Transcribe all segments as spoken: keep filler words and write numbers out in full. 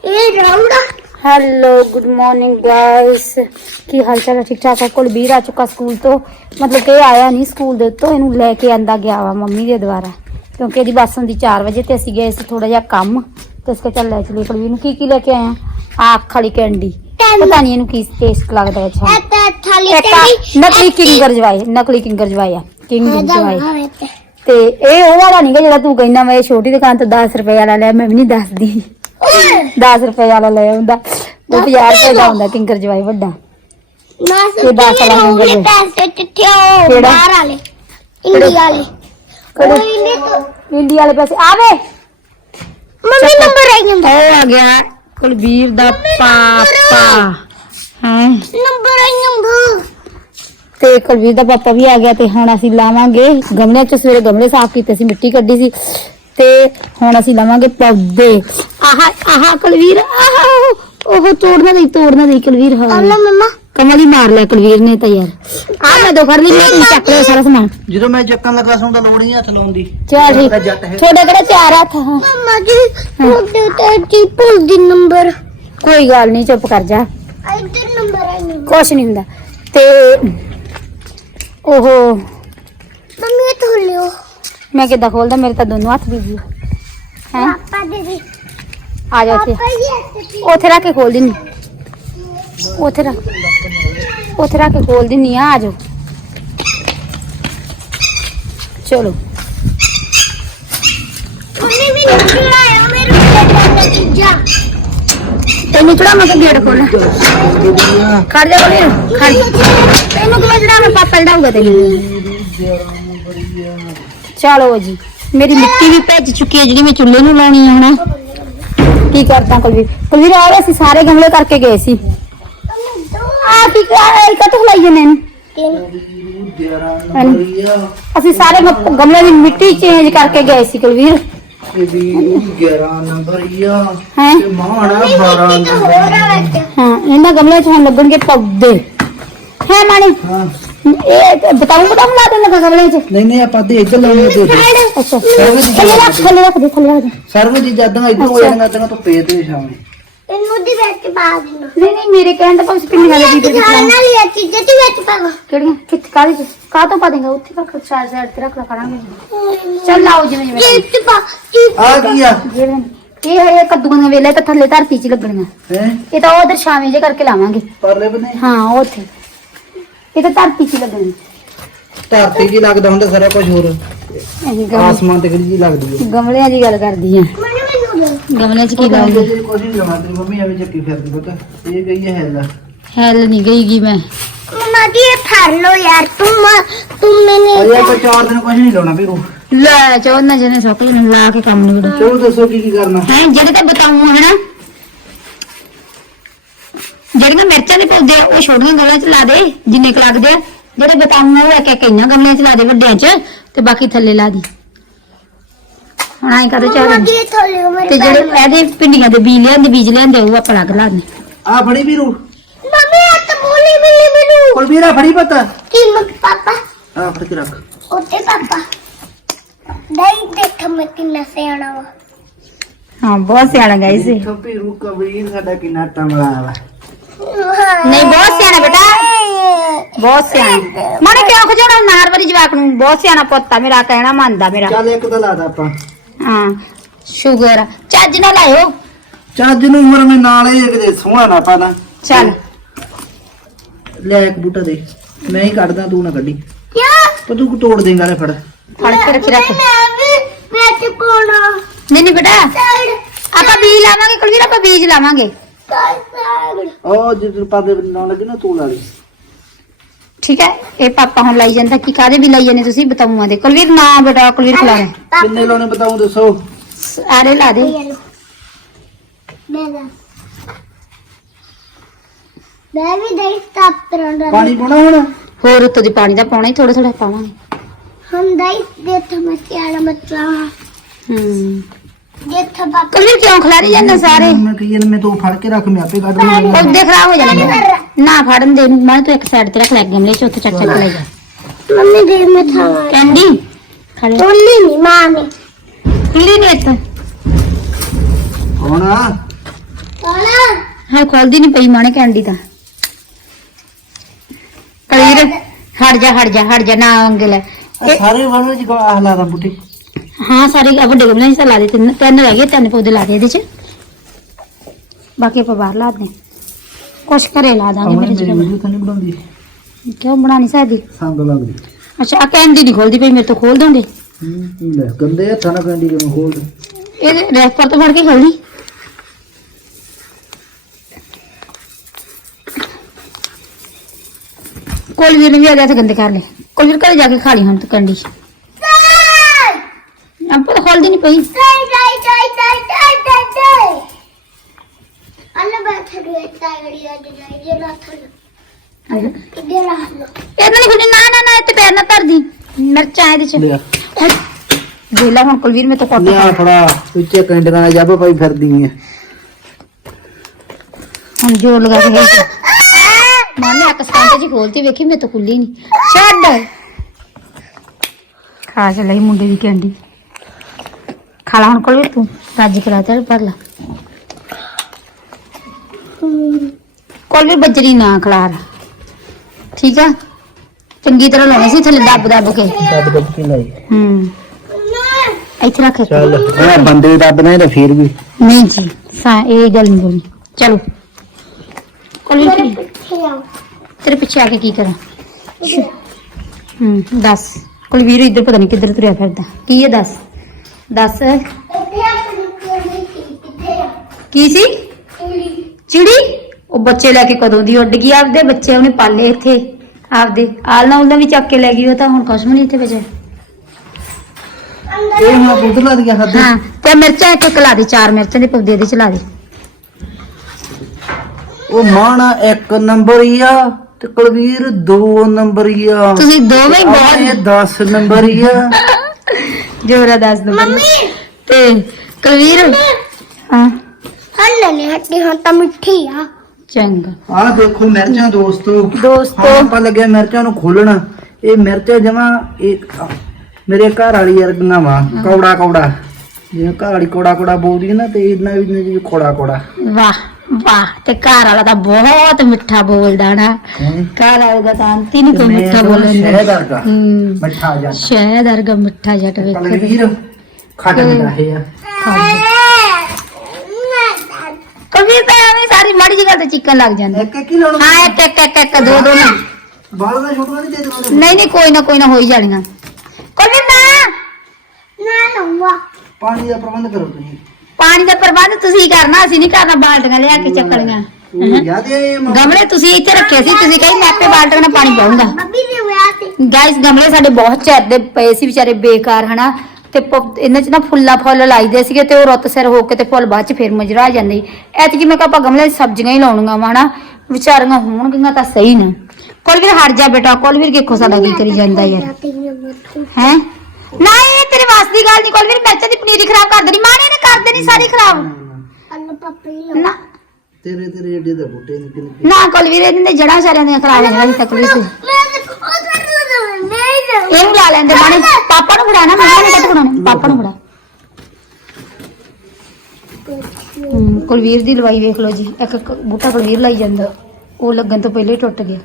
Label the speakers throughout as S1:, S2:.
S1: Hello good morning guys की हाल चाल है? ठीक ठाक है। कुलबीर आ चुका स्कूल तो मतलब कि आया नहीं स्कूल दे तो इनू लेके आंदा गया वा मम्मी के द्वारा क्योंकि यदि बस होंगी चार बजे तो असी गए थोड़ा जहा कम तो इसके चल ले चलिए। कुलबीर की की लेके आए आख खाली कैंडी पता नहीं इनू की टेस्ट लगता है। अच्छा नकली किंगर जवाई नकली किंगर जवाई है किंग जवाई ते ए ओ वाला नहीं जेड़ा तू कहना मैं छोटी दुकान तो दस रुपए वाला लिया मैं भी नहीं दसदी दस रुपए वाला ले आंदा वो पचास रुपए का होंदा किंगर जवाई वड्डा ते दस वाला किंगर पैसे किथे बाहर वाले इंडिया वाले इंडिया वाले पैसे आवे मम्मी नंबर आई ओ आ गया कुलबीर दा पापा हैं नंबर आई नंबर ते कुलबीर दा पापा भी आ गया ते हुण असीं लावांगे गमले च सवेरे गमले साफ कीते सी मिट्टी कड्ढी सी ते हुण असीं लावांगे पौधे आहा आहा कुलबीर आहा ओह तोड़ना नहीं तोड़ना नहीं कुलबीर हां मम्मा कमल ही मार लिया कुलबीर ने तो यार आ मैं दो कर ली मैं चक लिया सारा सामान
S2: ਜਦੋਂ ਮੈਂ ਚੱਕਣ ਲੱਗਾ ਸੌਂ ਤਾਂ ਲੋੜ ਨਹੀਂ ਹੱਥ ਲਾਉਣ ਦੀ
S1: चल ठीक छोटे कड़े चार हथ हां मम्मा जी छोटे ते जी भूल दी नंबर कोई गल नहीं चुप कर जा इधर नंबर है कुछ नहीं हुंदा ते ओहो मम्मी ये खोल लियो मैं किदा खोलदा मेरे तो दोनों हाथ बिजी हैं पापा दीदी आ जाओ थे ओथे रख के खोल दिनी ओथे रख ओथे रख के खोल दिनी आ जाओ चलो मम्मी भी निकलायो मेरे बेटा जीजा तेनू चढ़ा मैं गेट खोलना खड़ जा बोले खड़ तेनू को बजड़ा मैं पापा डाऊंगा तेनू चलो जी मेरी मिट्टी भी भज चुकी है जी मैं चुल्हे नूं लानी है ना की करदा कुलबीर कुलबीर आ गए सारे गमले करके गए सी आ की कत लाई जने ਅਸੀਂ ਸਾਰੇ गमले की मिट्टी चेंज करके गए सी कुलबीर
S2: ग्यारह नंबर
S1: हैं हां इन गमले च हम लगणगे पौधे है मानी हां ए बताऊं बताऊं ला देना गमले च
S2: नहीं नहीं आप आधे इधर लाने दे
S1: अच्छा थल्ले रख थल्ले रख दे थल्ले रख
S2: सर्व जी ज्यादा इधर हो जाएगा तो तो पे दे शाम
S1: इन मुद्दी बैठ के पा देना नहीं नहीं मेरे कहने तो कुछ पिन्नी वाले दीदी खाना लिया चीजें तू बैठ पागा केड़ियां कित काली च का तो पा देंगे उठी रख साइड साइड ते रख ला करांगे चल लाओ जिवें जिवें चिप पा
S2: आ गया
S1: ये है ये कद्दूआं दे वेले ते थल्ले धरती च लगणीਆਂ
S2: हैं
S1: ये तो उधर छाਵੇਂ जे करके लावांगे
S2: परले बने
S1: हां ओथे ये तो धरती च लगणी
S2: धरती जी लगदा हुंदा सारा कुछ होर आसमान ते जी लगदी है
S1: गमलिਆਂ ਦੀ ਗੱਲ ਕਰਦੀ ਆ गमले च की लाऊंगी
S2: कुछ नहीं लगा तेरी मम्मी अभी चक्की फेरदी पता ये गई है हेल
S1: हेल नहीं गईगी मैं मम्मा जी ये फाड़ लो यार तुम तुम मैंने
S2: अरे यार चार दिन कुछ नहीं लाना फिर
S1: ले चौदह जने सकल ने ला के काम नहीं बड़ा
S2: चलो दसो की की करना
S1: है जेड़े ते बताऊं है ना जेड़ियां मिर्चां दे पौधे ओ छोटियां गमले च ला दे जिन्ने क लगदे जेड़े बताऊं वो एक एक इन्ना गमले च ला दे वड्डियां च ते बाकी थल्ले ला दी ਹੁਣ ਆਈ ਕਰਦੇ ਚਾਹ ਤੇ ਜਿਹੜੇ ਇਹਦੇ ਪਿੰਡੀਆਂ ਦੇ ਬੀਜ ਲਿਆਂਦੇ ਬੀਜ ਲਿਆਂਦੇ ਉਹ ਆਪਾਂ ਲੱਗ ਲਾਣੇ
S2: ਆ ਫੜੀ ਵੀਰੂ
S1: ਮੰਮੀ ਆ ਤਾਂ ਬੋਲੀ ਮਿਲੀ ਮੈਨੂੰ
S2: ਕੋਲ ਵੀਰਾ ਫੜੀ ਪਤਾ
S1: ਕੀ ਮੱਕ ਪਾਪਾ
S2: ਆ ਫੜ ਕੇ ਰੱਖ
S1: ਉੱਤੇ ਪਾਪਾ ਨਹੀਂ ਦੇਖ ਮੈਂ ਕਿੰਨਾ ਸਿਆਣਾ ਵਾ ਹਾਂ ਬਹੁਤ ਸਿਆਣਾ ਗਾਇਸ
S2: ਵੀਰੂ ਕਬੀਰ ਸਾਡਾ ਕਿੰਨਾ ਟੰਗਲਾ ਵਾ
S1: ਨਹੀਂ ਬਹੁਤ ਸਿਆਣਾ ਬੇਟਾ ਬਹੁਤ ਸਿਆਣਾ ਮਾਨੇ ਕਿਉਂ ਖਜਾਉਣਾ ਨਾਰ ਵਾਲੀ ਜਵਾਕ ਨੂੰ ਬਹੁਤ ਸਿਆਣਾ ਪੁੱਤ ਆ ਮੇਰਾ ਕਹਿਣਾ ਮੰਨਦਾ ਮੇਰਾ
S2: ਚੱਲ ਇੱਕ ਤਾਂ ਲਾਦਾ ਆਪਾਂ
S1: ਹਾਂ ਸ਼ੂਗਰ ਚੱਜ ਨਾ ਲਾਇਓ
S2: ਚੱਜ ਨੂੰ ਉਮਰ ਮੇ ਨਾਲ ਇਹ ਕਿਤੇ ਸੋਹਣਾ ਨਾ ਪਾਦਾ
S1: ਚੱਲ
S2: ਲੈ ਇੱਕ ਬੂਟਾ ਦੇ ਮੈਂ ਹੀ ਕੱਢਦਾ ਤੂੰ ਨਾ ਕੱਢੀ
S1: ਕਿਉਂ
S2: ਤੂੰ ਤੋੜ ਦੇਂਗਾ ਲੈ ਫੜ
S1: ਫੜ ਕੇ ਰੱਖ ਰੱਖ ਮੈਂ ਤੇ ਪਾਉਣਾ ਨਹੀਂ ਨਹੀਂ ਬੇਟਾ ਆਪਾਂ ਬੀਜ ਲਾਵਾਂਗੇ ਕੁਲਵੀਰ ਆਪਾਂ ਬੀਜ ਲਾਵਾਂਗੇ
S2: ਉਹ ਜਿੱਦ ਪਾਦੇ ਨਾ ਲੱਗੇ ਨਾ ਤੂੰ ਲਾ ਲਈ
S1: ठीक है ये पापा हम लाई जाता कि कादे भी लाई जाने तुसी बताऊंगा दे कुलवीर ना बेटा कुलवीर खिला रहे
S2: कितने लोने बताऊं दसो
S1: अरे ला दे मैं भी देख स्टॉप करना
S2: पानी पाना हुन
S1: होर उत्ते दी पानी दा पाना ही थोड़ा थोड़ा पावांगे हम दाई देख मसियाला बच्चा हम्म देख पापा कुलवीर क्यों खिला रही जाने सारे
S2: मैं कही मैं तो फाड़ के रख मैं आपे काट लूंगा
S1: पौधे खराब हो जाएंगे ना फाड़न दे मैं तो एक साइड ते रख ले गमले च उथे चक चक ले जा मम्मी देर में था कैंडी खा ले तोली नहीं मां ने खुली नहीं तो
S2: कौन आ
S1: ਹਾਂ ਖੋਲਦੀ ਨਹੀਂ ਪਈ ਮਾਣੇ ਕੈਂਡੀ ਤਾਂ ਕਲੀਰ ਹਟ ਜਾ ਹਟ ਜਾ ਹਟ ਜਾ ਨਾ ਅੰਗੇ ਲੈ
S2: ਆਹ ਸਾਰੇ ਵਾਲੇ ਜੀ ਆ ਲਾ ਰਾ ਬੁੱਟੀ
S1: ਹਾਂ ਸਾਰੇ ਆ ਵੱਡੇ ਗਮਲੇ ਚ ਲਾ ਦੇ ਤਿੰਨ ਤਿੰਨ ਰਹਿ ਗਏ ਤਿੰਨ ਪੌਦੇ ਲਾ ਦੇ ਇਹਦੇ ਚ ਬਾਕੀ ਆਪਾਂ ਬਾਹਰ ਲਾ ਦੇ ਕੁਛ ਘਰੇ ਲਾ ਦਾਂਗੇ ਮੇਰੇ
S2: ਮੇਰੀ
S1: ਚ
S2: ਵੀਡੀਓ ਤਾਂ ਨਹੀਂ ਬਣਾਉਂਦੀ
S1: ਕਿਉਂ ਬਣਾ ਨਹੀਂ ਸਕਦੀ
S2: ਸੰਗ ਲੱਗਦੀ
S1: ਅੱਛਾ ਆ ਕੈਂਡੀ ਨਹੀਂ ਖੋਲਦੀ ਪਈ ਮੇਰੇ ਤੋਂ ਖੋਲ ਦੋਗੇ
S2: ਹੂੰ ਲੈ ਗੰਦੇ ਹੱਥਾਂ ਨਾਲ ਕੈਂਡੀ ਕਿਵੇਂ ਖੋਲ ਦੇ
S1: ਇਹਦੇ ਰੈਪਰ ਤੋਂ ਫੜ ਕੇ ਖੋਲਣੀ ਕੋਲਵੀਰ ਨੇ ਵੀ ਆ ਗਿਆ ਤੇ ਗੰਦੇ ਕਰ ਲੈ ਕੋਲਵੀਰ ਘਰੇ ਜਾ ਕੇ ਖਾ ਲਈ ਹੁਣ ਤੂੰ ਕੈਂਡੀ ਆਪਾਂ ਤਾਂ ਖੋਲਦੀ ਨਹੀਂ ਪਈ ਇਹਨਾਂ ਨੇ ਖੁੱਲੀ ਨਾ ਨਾ ਨਾ ਇੱਥੇ ਪੈਰ ਨਾ ਧਰਦੀ ਮਿਰਚਾਂ ਇਹਦੇ ਚ
S2: ਲਿਆ
S1: ਵੇਲਾ ਹੁਣ ਕੁਲਵੀਰ ਮੇ ਤੋਂ ਕੱਟ
S2: ਲਿਆ ਫੜਾ ਵਿੱਚੇ ਕੈਂਡੀਆਂ ਨਾਲ ਜੱਬ ਪਾਈ ਫਿਰਦੀ ਐ
S1: ਹੁਣ ਜੋਰ ਲਗਾ ਕੇ ਗਈ ਮਾਨੇ ਆ ਕਸਕਾਂਟੇ ਜੀ ਖੋਲਤੀ ਵੇਖੀ ਮੇ ਤੋਂ ਖੁੱਲੀ ਨਹੀਂ ਛੱਡ ਖਾ ਚ ਲਈ ਮੁੰਡੇ ਦੀ ਕੈਂਡੀ ਖਾ ਲਾ ਹੁਣ ਕੁਲਵੀਰ ਤੂੰ ਰਾਜੀ ਕਰਾ ਤੇ ਭਰ ਲਾ ਕੁਲਵੀਰ ਬੱਜਰੀ ਨਾ ਖਲਾਰ ਠੀਕ ਆ ਚੰਗੀ ਤਰ੍ਹਾਂ ਲਾਉਣੀ ਸੀ ਥੱਲੇ ਦੱਬ ਦੱਬ ਕੇ
S2: ਦੱਬ ਦੱਬ ਕੇ ਲਾਈ
S1: ਹੂੰ ਇੱਥੇ ਰੱਖ
S2: ਚੱਲ ਇਹ ਬੰਦੇ ਦੱਬ ਨੇ ਤਾਂ ਫੇਰ ਵੀ
S1: ਨਹੀਂ ਜੀ ਸਾ ਇਹ ਗੱਲ ਨਹੀਂ ਬੋਲੀ ਚਲੋ ਕੁਲਵੀਰ ਤੇਰੇ ਪਿੱਛੇ ਆ ਕੇ ਕੀ ਕਰਾਂ ਹੂੰ ਦੱਸ ਕੁਲਵੀਰ ਇੱਧਰ ਪਤਾ ਨਹੀਂ ਕਿੱਧਰ ਤੁਰਿਆ ਫਿਰਦਾ ਕੀ ਹੈ ਦੱਸ ਦੱਸ ਕੀ ਸੀ ਚਿੜੀ ਉਹ ਬੱਚੇ ਲੈ ਕੇ ਕਦੋਂ ਦੀ ਉੱਡ ਗਈ ਆਪਦੇ ਬੱਚੇ ਉਹਨੇ ਪਾਲੇ ਇੱਥੇ ਆਪਦੇ ਆਲਣਾ ਉਲਣਾ ਵੀ ਚੱਕ ਕੇ ਲੈ ਗਈ ਉਹ ਤਾਂ ਹੁਣ ਕੁਛ ਵੀ ਨਹੀਂ ਇੱਥੇ ਬਚਿਆ
S2: ਇਹ ਮੈਂ ਪੁੱਤ ਲਾ ਦਿਆ ਹੱਦ
S1: ਹਾਂ ਤੇ ਮਿਰਚਾਂ ਇੱਕ ਲਾ ਦੇ ਚਾਰ ਮਿਰਚਾਂ ਦੇ ਪੌਦੇ ਇਹਦੇ ਚ ਲਾ ਦੇ
S2: ਉਹ ਮਾਣਾ ਇੱਕ ਨੰਬਰ ਹੀ ਆ ਤੇ ਕੁਲਵੀਰ ਦੋ ਨੰਬਰ ਹੀ ਆ
S1: ਤੁਸੀਂ ਦੋਵੇਂ ਹੀ
S2: ਇਹ
S1: ਬਹੁਤ
S2: ਦਸ ਨੰਬਰ ਹੀ ਆ
S1: ਜੋਰਾ ਦੱਸ ਦੋ ਤੇ ਕੁਲਵੀਰ ਹਾਂ
S3: ਹਣ ਨੇ ਹੱਟੀ ਹੁਣ ਤਾਂ ਮਿੱਠੀ ਆ
S1: ਚੰਗਾ
S2: ਆਹ ਦੇਖੋ ਮਿਰਚਾਂ ਦੋਸਤੋ
S1: ਦੋਸਤੋ
S2: ਹਾਂ ਆਪਾਂ ਲੱਗਿਆ ਮਿਰਚਾਂ ਨੂੰ ਖੋਲਣਾ ਇਹ ਮਿਰਚਾਂ ਜਮਾ ਇੱਕ ਮੇਰੇ ਘਰ ਵਾਲੀ ਵਰਗੀਆਂ ਵਾ ਕੌੜਾ ਕੌੜਾ ਜਿਵੇਂ ਘਰ ਵਾਲੀ ਕੌੜਾ ਕੌੜਾ ਬੋਲਦੀ ਹੈ ਨਾ ਤੇ ਇਹਨਾਂ ਵੀ ਨੇ ਜਿਵੇਂ ਕੋੜਾ ਕੋੜਾ
S1: ਵਾਹ ਵਾਹ ਤੇ ਘਰ ਵਾਲਾ ਤਾਂ ਬਹੁਤ ਮਿੱਠਾ ਬੋਲਦਾ ਨਾ ਘਰ ਵਾਲੇ ਦਾ ਤਾਂ ਅੰਤੀ ਨਹੀਂ ਕੋਈ ਮਿੱਠਾ ਬੋਲਣ
S2: ਸ਼ਹਿਦ
S1: ਦਾ
S2: ਵਰਗਾ
S1: ਹੂੰ
S2: ਮਿੱਠਾ ਜਾਂ
S1: ਸ਼ਾਇਦ ਅਰਗਾ ਮਿੱਠਾ ਜੱਟ ਵੇਖੇ
S2: ਕੁਲਵੀਰ ਖੱਟ ਮਿੱਠਾ ਹੈ ਆ
S1: ਕभी ਤਾਂ ਐਵੇਂ ਸਾਰੀ ਮਾੜੀ ਜਿਹੀ ਗੱਲ ਤੇ ਚਿੱਕਣ ਲੱਗ ਜਾਂਦੀ
S2: ਇੱਕ ਇੱਕ ਹੀ ਲਾਉਣਾ
S1: ਹਾਂ ਇੱਕ ਇੱਕ ਇੱਕ ਇੱਕ ਦੋ ਦੋ ਨਾ
S2: ਬਾਲ ਦਾ ਛੋਟਾ ਨਹੀਂ ਦੇ ਦੇਣਾ
S1: ਨਹੀਂ ਨਹੀਂ ਕੋਈ ਨਾ ਕੋਈ ਨਾ ਹੋ ਹੀ ਜਾਣੀਆਂ ਕੋਈ ਨਾ
S3: ਨਾ ਲਊਗਾ
S2: ਪਾਣੀ ਦਾ ਪ੍ਰਬੰਧ ਕਰੋ ਤੁਸੀਂ
S1: ਪਾਣੀ ਦਾ ਪ੍ਰਬੰਧ ਤੁਸੀਂ ਕਰਨਾ ਅਸੀਂ ਨਹੀਂ ਕਰਨਾ ਬਾਲਟੀਆਂ ਲਿਆ ਕੇ ਚੱਕਣੀਆਂ
S2: ਉਹ ਯਾਦ ਹੈ
S1: ਗਮਲੇ ਤੁਸੀਂ ਇੱਥੇ ਰੱਖੇ ਸੀ ਤੁਸੀਂ ਕਹੀ ਮੈਂ ਆਪੇ ਬਾਲਟੀਆਂ ਨਾਲ ਪਾਣੀ ਪਾਉਂਗਾ
S3: ਮੰਮੀ ਦੇ ਵਿਆਹ ਤੇ
S1: ਗਾਇਸ ਗਮਲੇ ਸਾਡੇ ਬਹੁਤ ਚਿਰ ਦੇ ਪਏ ਸੀ ਵਿਚਾਰੇ ਬੇਕਾਰ ਹਨਾ ਤੇ ਪ- ਇਹਨਾਂ ਚ ਨਾ ਫੁੱਲਾ ਫੁੱਲ ਲਾਈਦੇ ਸੀਗੇ ਤੇ ਉਹ ਰੁੱਤ ਸਿਰ ਹੋ ਕੇ ਤੇ ਫੁੱਲ ਬਾਅਦ ਚ ਫੇਰ ਮੁਜਰਾ ਜਾਂਦੇ ਐਤਕੀ ਮੈਂ ਕਿਹਾ ਆਪਾਂ ਗਮਲੇ ਚ ਸਬਜ਼ੀਆਂ ਹੀ ਲਾਉਣੀਆਂ ਵਾ ਹਨਾ ਵਿਚਾਰੀਆਂ ਹੋਣਗੀਆਂ ਤਾਂ ਸਹੀ ਨਾ ਕੁਲਵੀਰ ਹਟ ਜਾ ਬੇਟਾ ਕੁਲਵੀਰ ਕਿੱਖੋ ਸਾਡਾ ਕੀ ਕਰੀ ਜਾਂਦਾ ਯਾਰ ਹੈ ਨਾ ਇਹ ਤੇਰੇ ਵਾਸ ਦੀ ਗੱਲ ਨਹੀਂ ਕੁਲਵੀਰ ਮਿਰਚਾਂ ਦੀ ਪਨੀਰੀ ਖਰਾਬ ਕਰ ਦੇਣੀ ਮਾਂ ਨੇ ਇਹਨੇ ਕਰ ਦੇਣੀ ਸਾਰੀ ਖਰਾਬ
S3: ਅੱਲ ਪਾਪੀ
S1: ਨਾ
S2: ਤੇਰੇ ਤੇਰੇ ਏਡੇ ਦੇ ਬੂਟੇ ਨਿਕਲ ਨਿਕਲ
S1: ਨਾ ਕੁਲਵੀਰ ਇਹਦੇ ਜੜਾਂ ਸਾਰਿਆਂ ਦੀਆਂ ਖਰਾਬ ਹੋ ਜਾਣੀਆਂ ਤਕਲੀਫ ਇਹਨੂੰ ਲਾ ਲੈਂਦੇ ਮਾਣੇ ਪਾਪਾ ਨੂੰ ਫੜਾਣਾ ਮੰਮਾ ਨੇ ਕੱਟ ਫੜਾਉਣਾ ਪਾਪਾ ਨੂੰ ਫੜਾ ਹੂੰ ਕੁਲਵੀਰ ਦੀ ਲਵਾਈ ਵੇਖ ਲਓ ਜੀ ਇੱਕ ਇੱਕ ਬੂਟਾ ਕੁਲਵੀਰ ਲਾਈ ਜਾਂਦਾ ਉਹ ਲੱਗਣ ਤੋਂ ਪਹਿਲੇ ਹੀ ਟੁੱਟ ਗਿਆ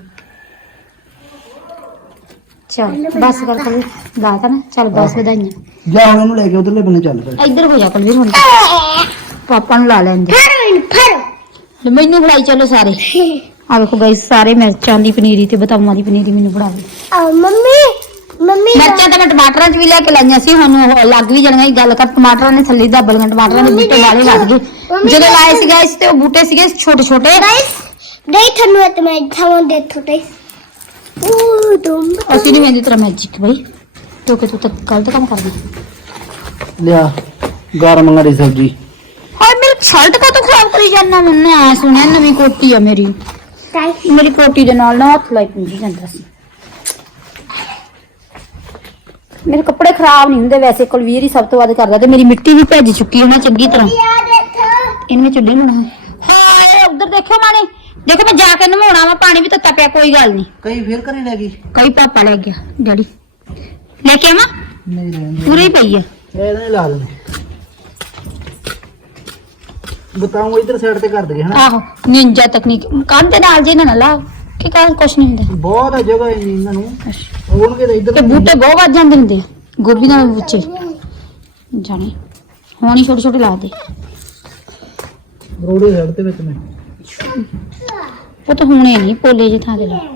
S1: ਚਲ ਬਸ ਕਰ ਕੁਲਵੀਰ ਲਾਤਾ ਨਾ ਚਲ ਬਸ ਵਧਾਈਆਂ
S2: ਜਾ ਹੁਣ ਇਹਨੂੰ ਲੈ ਕੇ ਉਧਰਲੇ ਬੰਨੇ ਚੱਲ ਪਏ
S1: ਇੱਧਰ ਹੋ ਜਾ ਕੁਲਵੀਰ ਹੁਣ ਪਾਪਾ ਨੂੰ ਲਾ ਲੈਂਦੇ
S3: ਫੜ
S1: ਮੈਨੂੰ ਫੜਾਈ ਚਲੋ ਸਾਰੇ ਆ ਵੇਖੋ ਗਾਇਸ ਸਾਰੇ ਮਿਰਚਾਂ ਦੀ ਪਨੀਰੀ ਤੇ ਬਤਾਊਆਂ ਦੀ ਪਨੀਰੀ ਮੈਨੂੰ ਫੜਾ ਦਿਓ
S3: ਆ ਮੰਮੀ ਮੰਮੀ
S1: ਮਿਰਚਾਂ ਤਾਂ ਮੈਂ ਟਮਾਟਰਾਂ 'ਚ ਵੀ ਲੈ ਕੇ ਲਾਈਆਂ ਸੀ ਹੁਣ ਉਹ ਲੱਗ ਵੀ ਜਾਣੀਆਂ ਸੀ। ਗੱਲ ਕਰ ਟਮਾਟਰਾਂ ਨੇ ਥੱਲੇ ਦੱਬ ਲਈਆਂ ਟਮਾਟਰਾਂ ਦੇ ਬੂਟੇ ਵਾਲੇ ਲੱਗ ਗਏ ਜਦੋਂ ਲਾਏ ਸੀ ਗਾਇਸ ਤੇ ਉਹ ਬੂਟੇ ਸੀਗੇ ਛੋਟੇ ਛੋਟੇ
S3: ਗਾਇਸ ਨਹੀਂ ਤੁਹਾਨੂੰ ਇਹ ਮੈਂ ਥਾਵਾਂ ਦੇ ਥੋੜੇ ਉਹ ਦਮ
S1: ਅਸੀਂ ਨਹੀਂ ਵੇਂਦੀ ਤੇਰਾ ਮੈਜਿਕ ਬਈ ਕਿਉਂਕਿ ਤੂੰ ਤਾਂ ਗਲਤ ਕੰਮ ਕਰਦੀ
S2: ਲਿਆ ਗਰਮ ਦੀ ਸਬਜ਼ੀ
S1: ਹਾਏ ਮੇਰੀ ਸ਼ਰਟ ਕਾ ਤੂੰ ਖਰਾਬ ਕਰੀ ਜਾਂਦਾ ਮੈਨੂੰ ਆ ਸੁਣਿਆ ਨਵੀਂ ਕੋਟੀ ਆ ਮੇਰੀ
S3: ਗਾਇਸ
S1: ਮੇਰੀ ਕੋਟੀ ਦੇ ਨਾਲ ਨਾ ਹੱਥ ਲਾਈ ਪੁੰਜੀ ਜਾਂਦਾ ਸੀ ਮੇਰੇ ਕੱਪੜੇ ਖਰਾਬ ਨਹੀਂ ਹੁੰਦੇ ਵੈਸੇ ਕੁਲਵੀਰ ਹੀ ਸਭ ਤੋਂ ਵੱਧ ਕਰਦਾ ਤੇ ਮੇਰੀ ਮਿੱਟੀ ਵੀ ਭੱਜ ਚੁੱਕੀ ਹੈ ਨਾ ਚੰਗੀ ਤਰ੍ਹਾਂ
S3: ਯਾ ਦੇਖੋ
S1: ਇਹਨੂੰ ਚੁੱਲ੍ਹੇ ਬਣਾ ਹਾਏ ਉਧਰ ਦੇਖੋ ਮਾਣੇ ਦੇਖੋ ਮੈਂ ਜਾ ਕੇ ਨਹਾਉਣਾ ਵਾ ਪਾਣੀ ਵੀ ਤੱਤਾ ਪਿਆ ਕੋਈ ਗੱਲ ਨਹੀਂ
S2: ਕਈ ਫੇਰ ਘਰੇ ਲੈ ਗਈ
S1: ਕਈ ਪਾਪਾ ਲੈ ਗਿਆ ਡੈਡੀ ਲੈ ਕੇ ਆਵਾਂ
S2: ਨਹੀਂ ਰਹਿੰਦੇ
S1: ਪੂਰੀ ਪਈ ਆ
S2: ਇਹਨੇ ਲਾ ਲੈਣੇ ਬਤਾਉਂ ਇਧਰ ਸਾਈਡ ਤੇ ਕਰ ਦਈਏ ਹਨਾ।
S1: ਆਹੋ ਨਿੰਜਾ ਤਕਨੀਕ ਕੰਨ ਦੇ ਨਾਲ ਜੇ ਨਾ ਲਾ ਕਿ ਕਾਹ ਕੁਛ ਨਹੀਂ ਹੁੰਦਾ।
S2: ਬਹੁਤ ਆ ਜਗ੍ਹਾ ਇੰਨੀ ਇਹਨਾਂ ਨੂੰ ਹੋਣਗੇ ਤਾਂ
S1: ਤੇ
S2: ਇਧਰ
S1: ਬੂਟੇ ਬਹੁਤ ਵੱਧ ਜਾਂਦੇ ਹੁੰਦੇ ਆ ਗੋਭੀ ਨਾਲ ਵਿੱਚੇ ਜਾਣੇ ਹੁਣ ਹੀ ਛੋਟੇ ਛੋਟੇ ਲਾ ਦੇ
S2: ਰੋੜੇ ਸਾਈਡ ਤੇ ਵਿੱਚ ਮੈਂ
S1: ਉਹ ਤਾਂ ਹੁਣੇ ਨਹੀਂ ਪੋਲੇ ਜੇ ਥਾਂ ਤੇ ਲਾ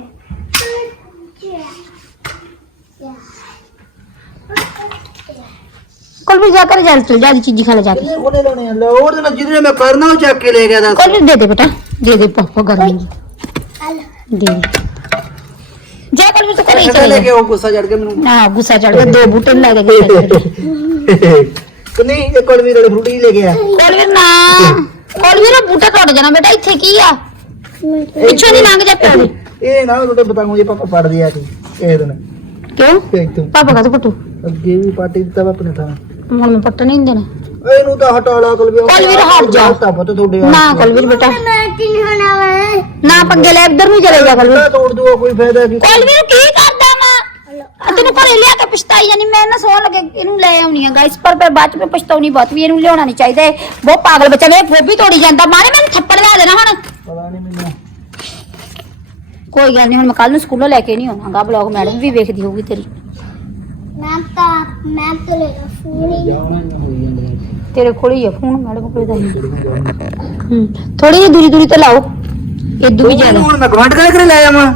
S1: ਕੋਲ ਵੀ ਜਾ ਕਰ ਜਲ ਚਲ ਜਾ ਦੀ ਚੀਜ਼ੀ ਖਾ ਲੈ ਜਾ ਕੇ
S2: ਕਿੰਨੇ ਖੋਲੇ ਲਾਉਣੇ ਆ ਲੈ ਉਹ ਤੇ ਜਿਹਨੇ ਮੈਂ ਕਰਨਾ ਉਹ ਚੱਕ ਕੇ ਲੈ ਗਿਆ ਦੱਸ
S1: ਕੋਲ ਦੇ ਦੇ ਬੇਟਾ ਦੇ ਦੇ ਪਾਪਾ ਗਰਮੀ ਦੀ ਦੇ ਜਾ ਕੋਲ ਵੀ ਕੋਲ ਹੀ
S2: ਲੈ
S1: ਚਲੇ
S2: ਕੇ ਉਹ ਗੁੱਸਾ ਚੜ ਗਿਆ ਮੈਨੂੰ
S1: ਨਾ ਗੁੱਸਾ ਚੜ ਗਿਆ ਦੋ ਬੂਟੇ ਲੈ ਕੇ ਗਏ
S2: ਕਿ ਨਹੀਂ ਇੱਕ ਕੋਲ ਵੀ ਰੋੜੇ ਫਰੂਟੀ ਲੈ ਗਿਆ
S1: ਕੋਲ ਵੀ ਨਾ ਕੋਲ ਵੀ ਨਾ ਬੂਟਾ ਟੁੱਟ ਜਾਣਾ ਬੇਟਾ ਇੱਥੇ ਕੀ ਆ ਪਿੱਛੋਂ ਦੀ ਲੰਘ ਜਾ ਪਿਆ ਦੇ
S2: ਇਹ ਨਾ ਰੋੜੇ ਬਤਾਉਂਗੇ ਜੇ ਪਾਪਾ ਪੜਦੇ ਆ ਤੂੰ ਇਹ ਦਿਨ
S1: ਕਿਉਂ
S2: ਤੇ ਤੂੰ
S1: ਪਾਪਾ ਕਾ ਪਟੂ
S2: ਅੱਗੇ ਵੀ ਪਾਰਟੀ ਦਿੱਤਾ ਵਾ ਆਪਣੇ ਥਾਂ
S1: ਹੁਣ ਮੈਂ ਪੱਟ ਨਹੀਂ ਦੇਣਾ
S2: ਇਹਨੂੰ ਤਾਂ ਹਟਾ ਲਾ ਕੋਲ ਵੀ
S1: ਕੋਲਵੀਰ ਹਟ ਜਾ।
S2: ਤਾਂ ਪਤਾ ਤੁਹਾਡੇ
S1: ਨਾ ਕੋਲਵੀਰ ਬੇਟਾ
S3: ਮੈਂ ਤਿੰਨ ਹੋਣਾ ਵਾ
S1: ਨਾ ਪੰਗੇ ਲੈ ਇੱਧਰ ਨੂੰ ਚਲੇ ਜਾ ਕੋਲਵੀਰ
S2: ਤੋੜ ਦੂਗਾ ਕੋਈ ਫਾਇਦਾ ਕੀ
S1: ਕੋਲਵੀਰ ਕੀ ਕਰਦਾ ਮੈਂ ਤੈਨੂੰ ਘਰੇ ਲਿਆ ਕੇ ਪਛਤਾਈ ਜਾਨੀ ਮੈਂ ਨਾ ਸੌਣ ਲੱਗੇ ਇਹਨੂੰ ਲੈ ਆਉਣੀ ਆ ਗਾਇਸ ਪਰ ਪਰ ਬਾਅਦ ਚ ਮੈਂ ਪਛਤਾਉਣੀ ਬਹੁਤ ਵੀ ਇਹਨੂੰ ਲਿਆਉਣਾ ਨਹੀਂ ਚਾਹੀਦਾ ਇਹ ਬਹੁਤ ਪਾਗਲ ਬੱਚਾ ਮੇਰੇ ਗੋਭੀ ਤੋੜੀ ਜਾਂਦਾ ਮਾਰੇ ਮੈਨੂੰ ਥੱਪੜ ਲਿਆ ਦੇਣਾ ਹੁਣ
S2: ਪਤਾ ਨਹੀਂ ਮੈਨੂੰ
S1: ਕੋਈ ਗੱਲ ਨਹੀਂ ਹੁਣ ਮੈਂ ਕੱਲ ਨੂੰ ਸਕੂਲੋਂ ਲੈ ਕੇ ਨਹੀਂ ਆਉਣਾਗਾ ਬਲੌਗ ਮੈਡਮ ਵੀ ਵੇਖਦੀ ਹੋਊਗੀ ਤੇਰੀ
S3: ਮੈਂ ਤਾਂ ਮੈਂ ਤਾਂ ਲੈ ਲਾ ਫੋਨ ਹੀ
S2: ਜਾਉਣਾ ਹੀ ਹੋਈ ਜਾਂਦਾ
S1: ਤੇਰੇ ਕੋਲ ਹੀ ਆ ਫੋਨ ਮੈਡਮ ਕੋਲ ਦਾ ਹੂੰ ਥੋੜੀ ਜਿਹੀ ਦੂਰੀ ਦੂਰੀ ਤੇ ਲਾਓ ਇਦੋਂ ਵੀ ਜ਼ਿਆਦਾ
S2: ਹੁਣ ਮੈਂ ਗਵਾਂਢ ਕਰੇ ਕਰੇ ਲੈ ਆਵਾਂ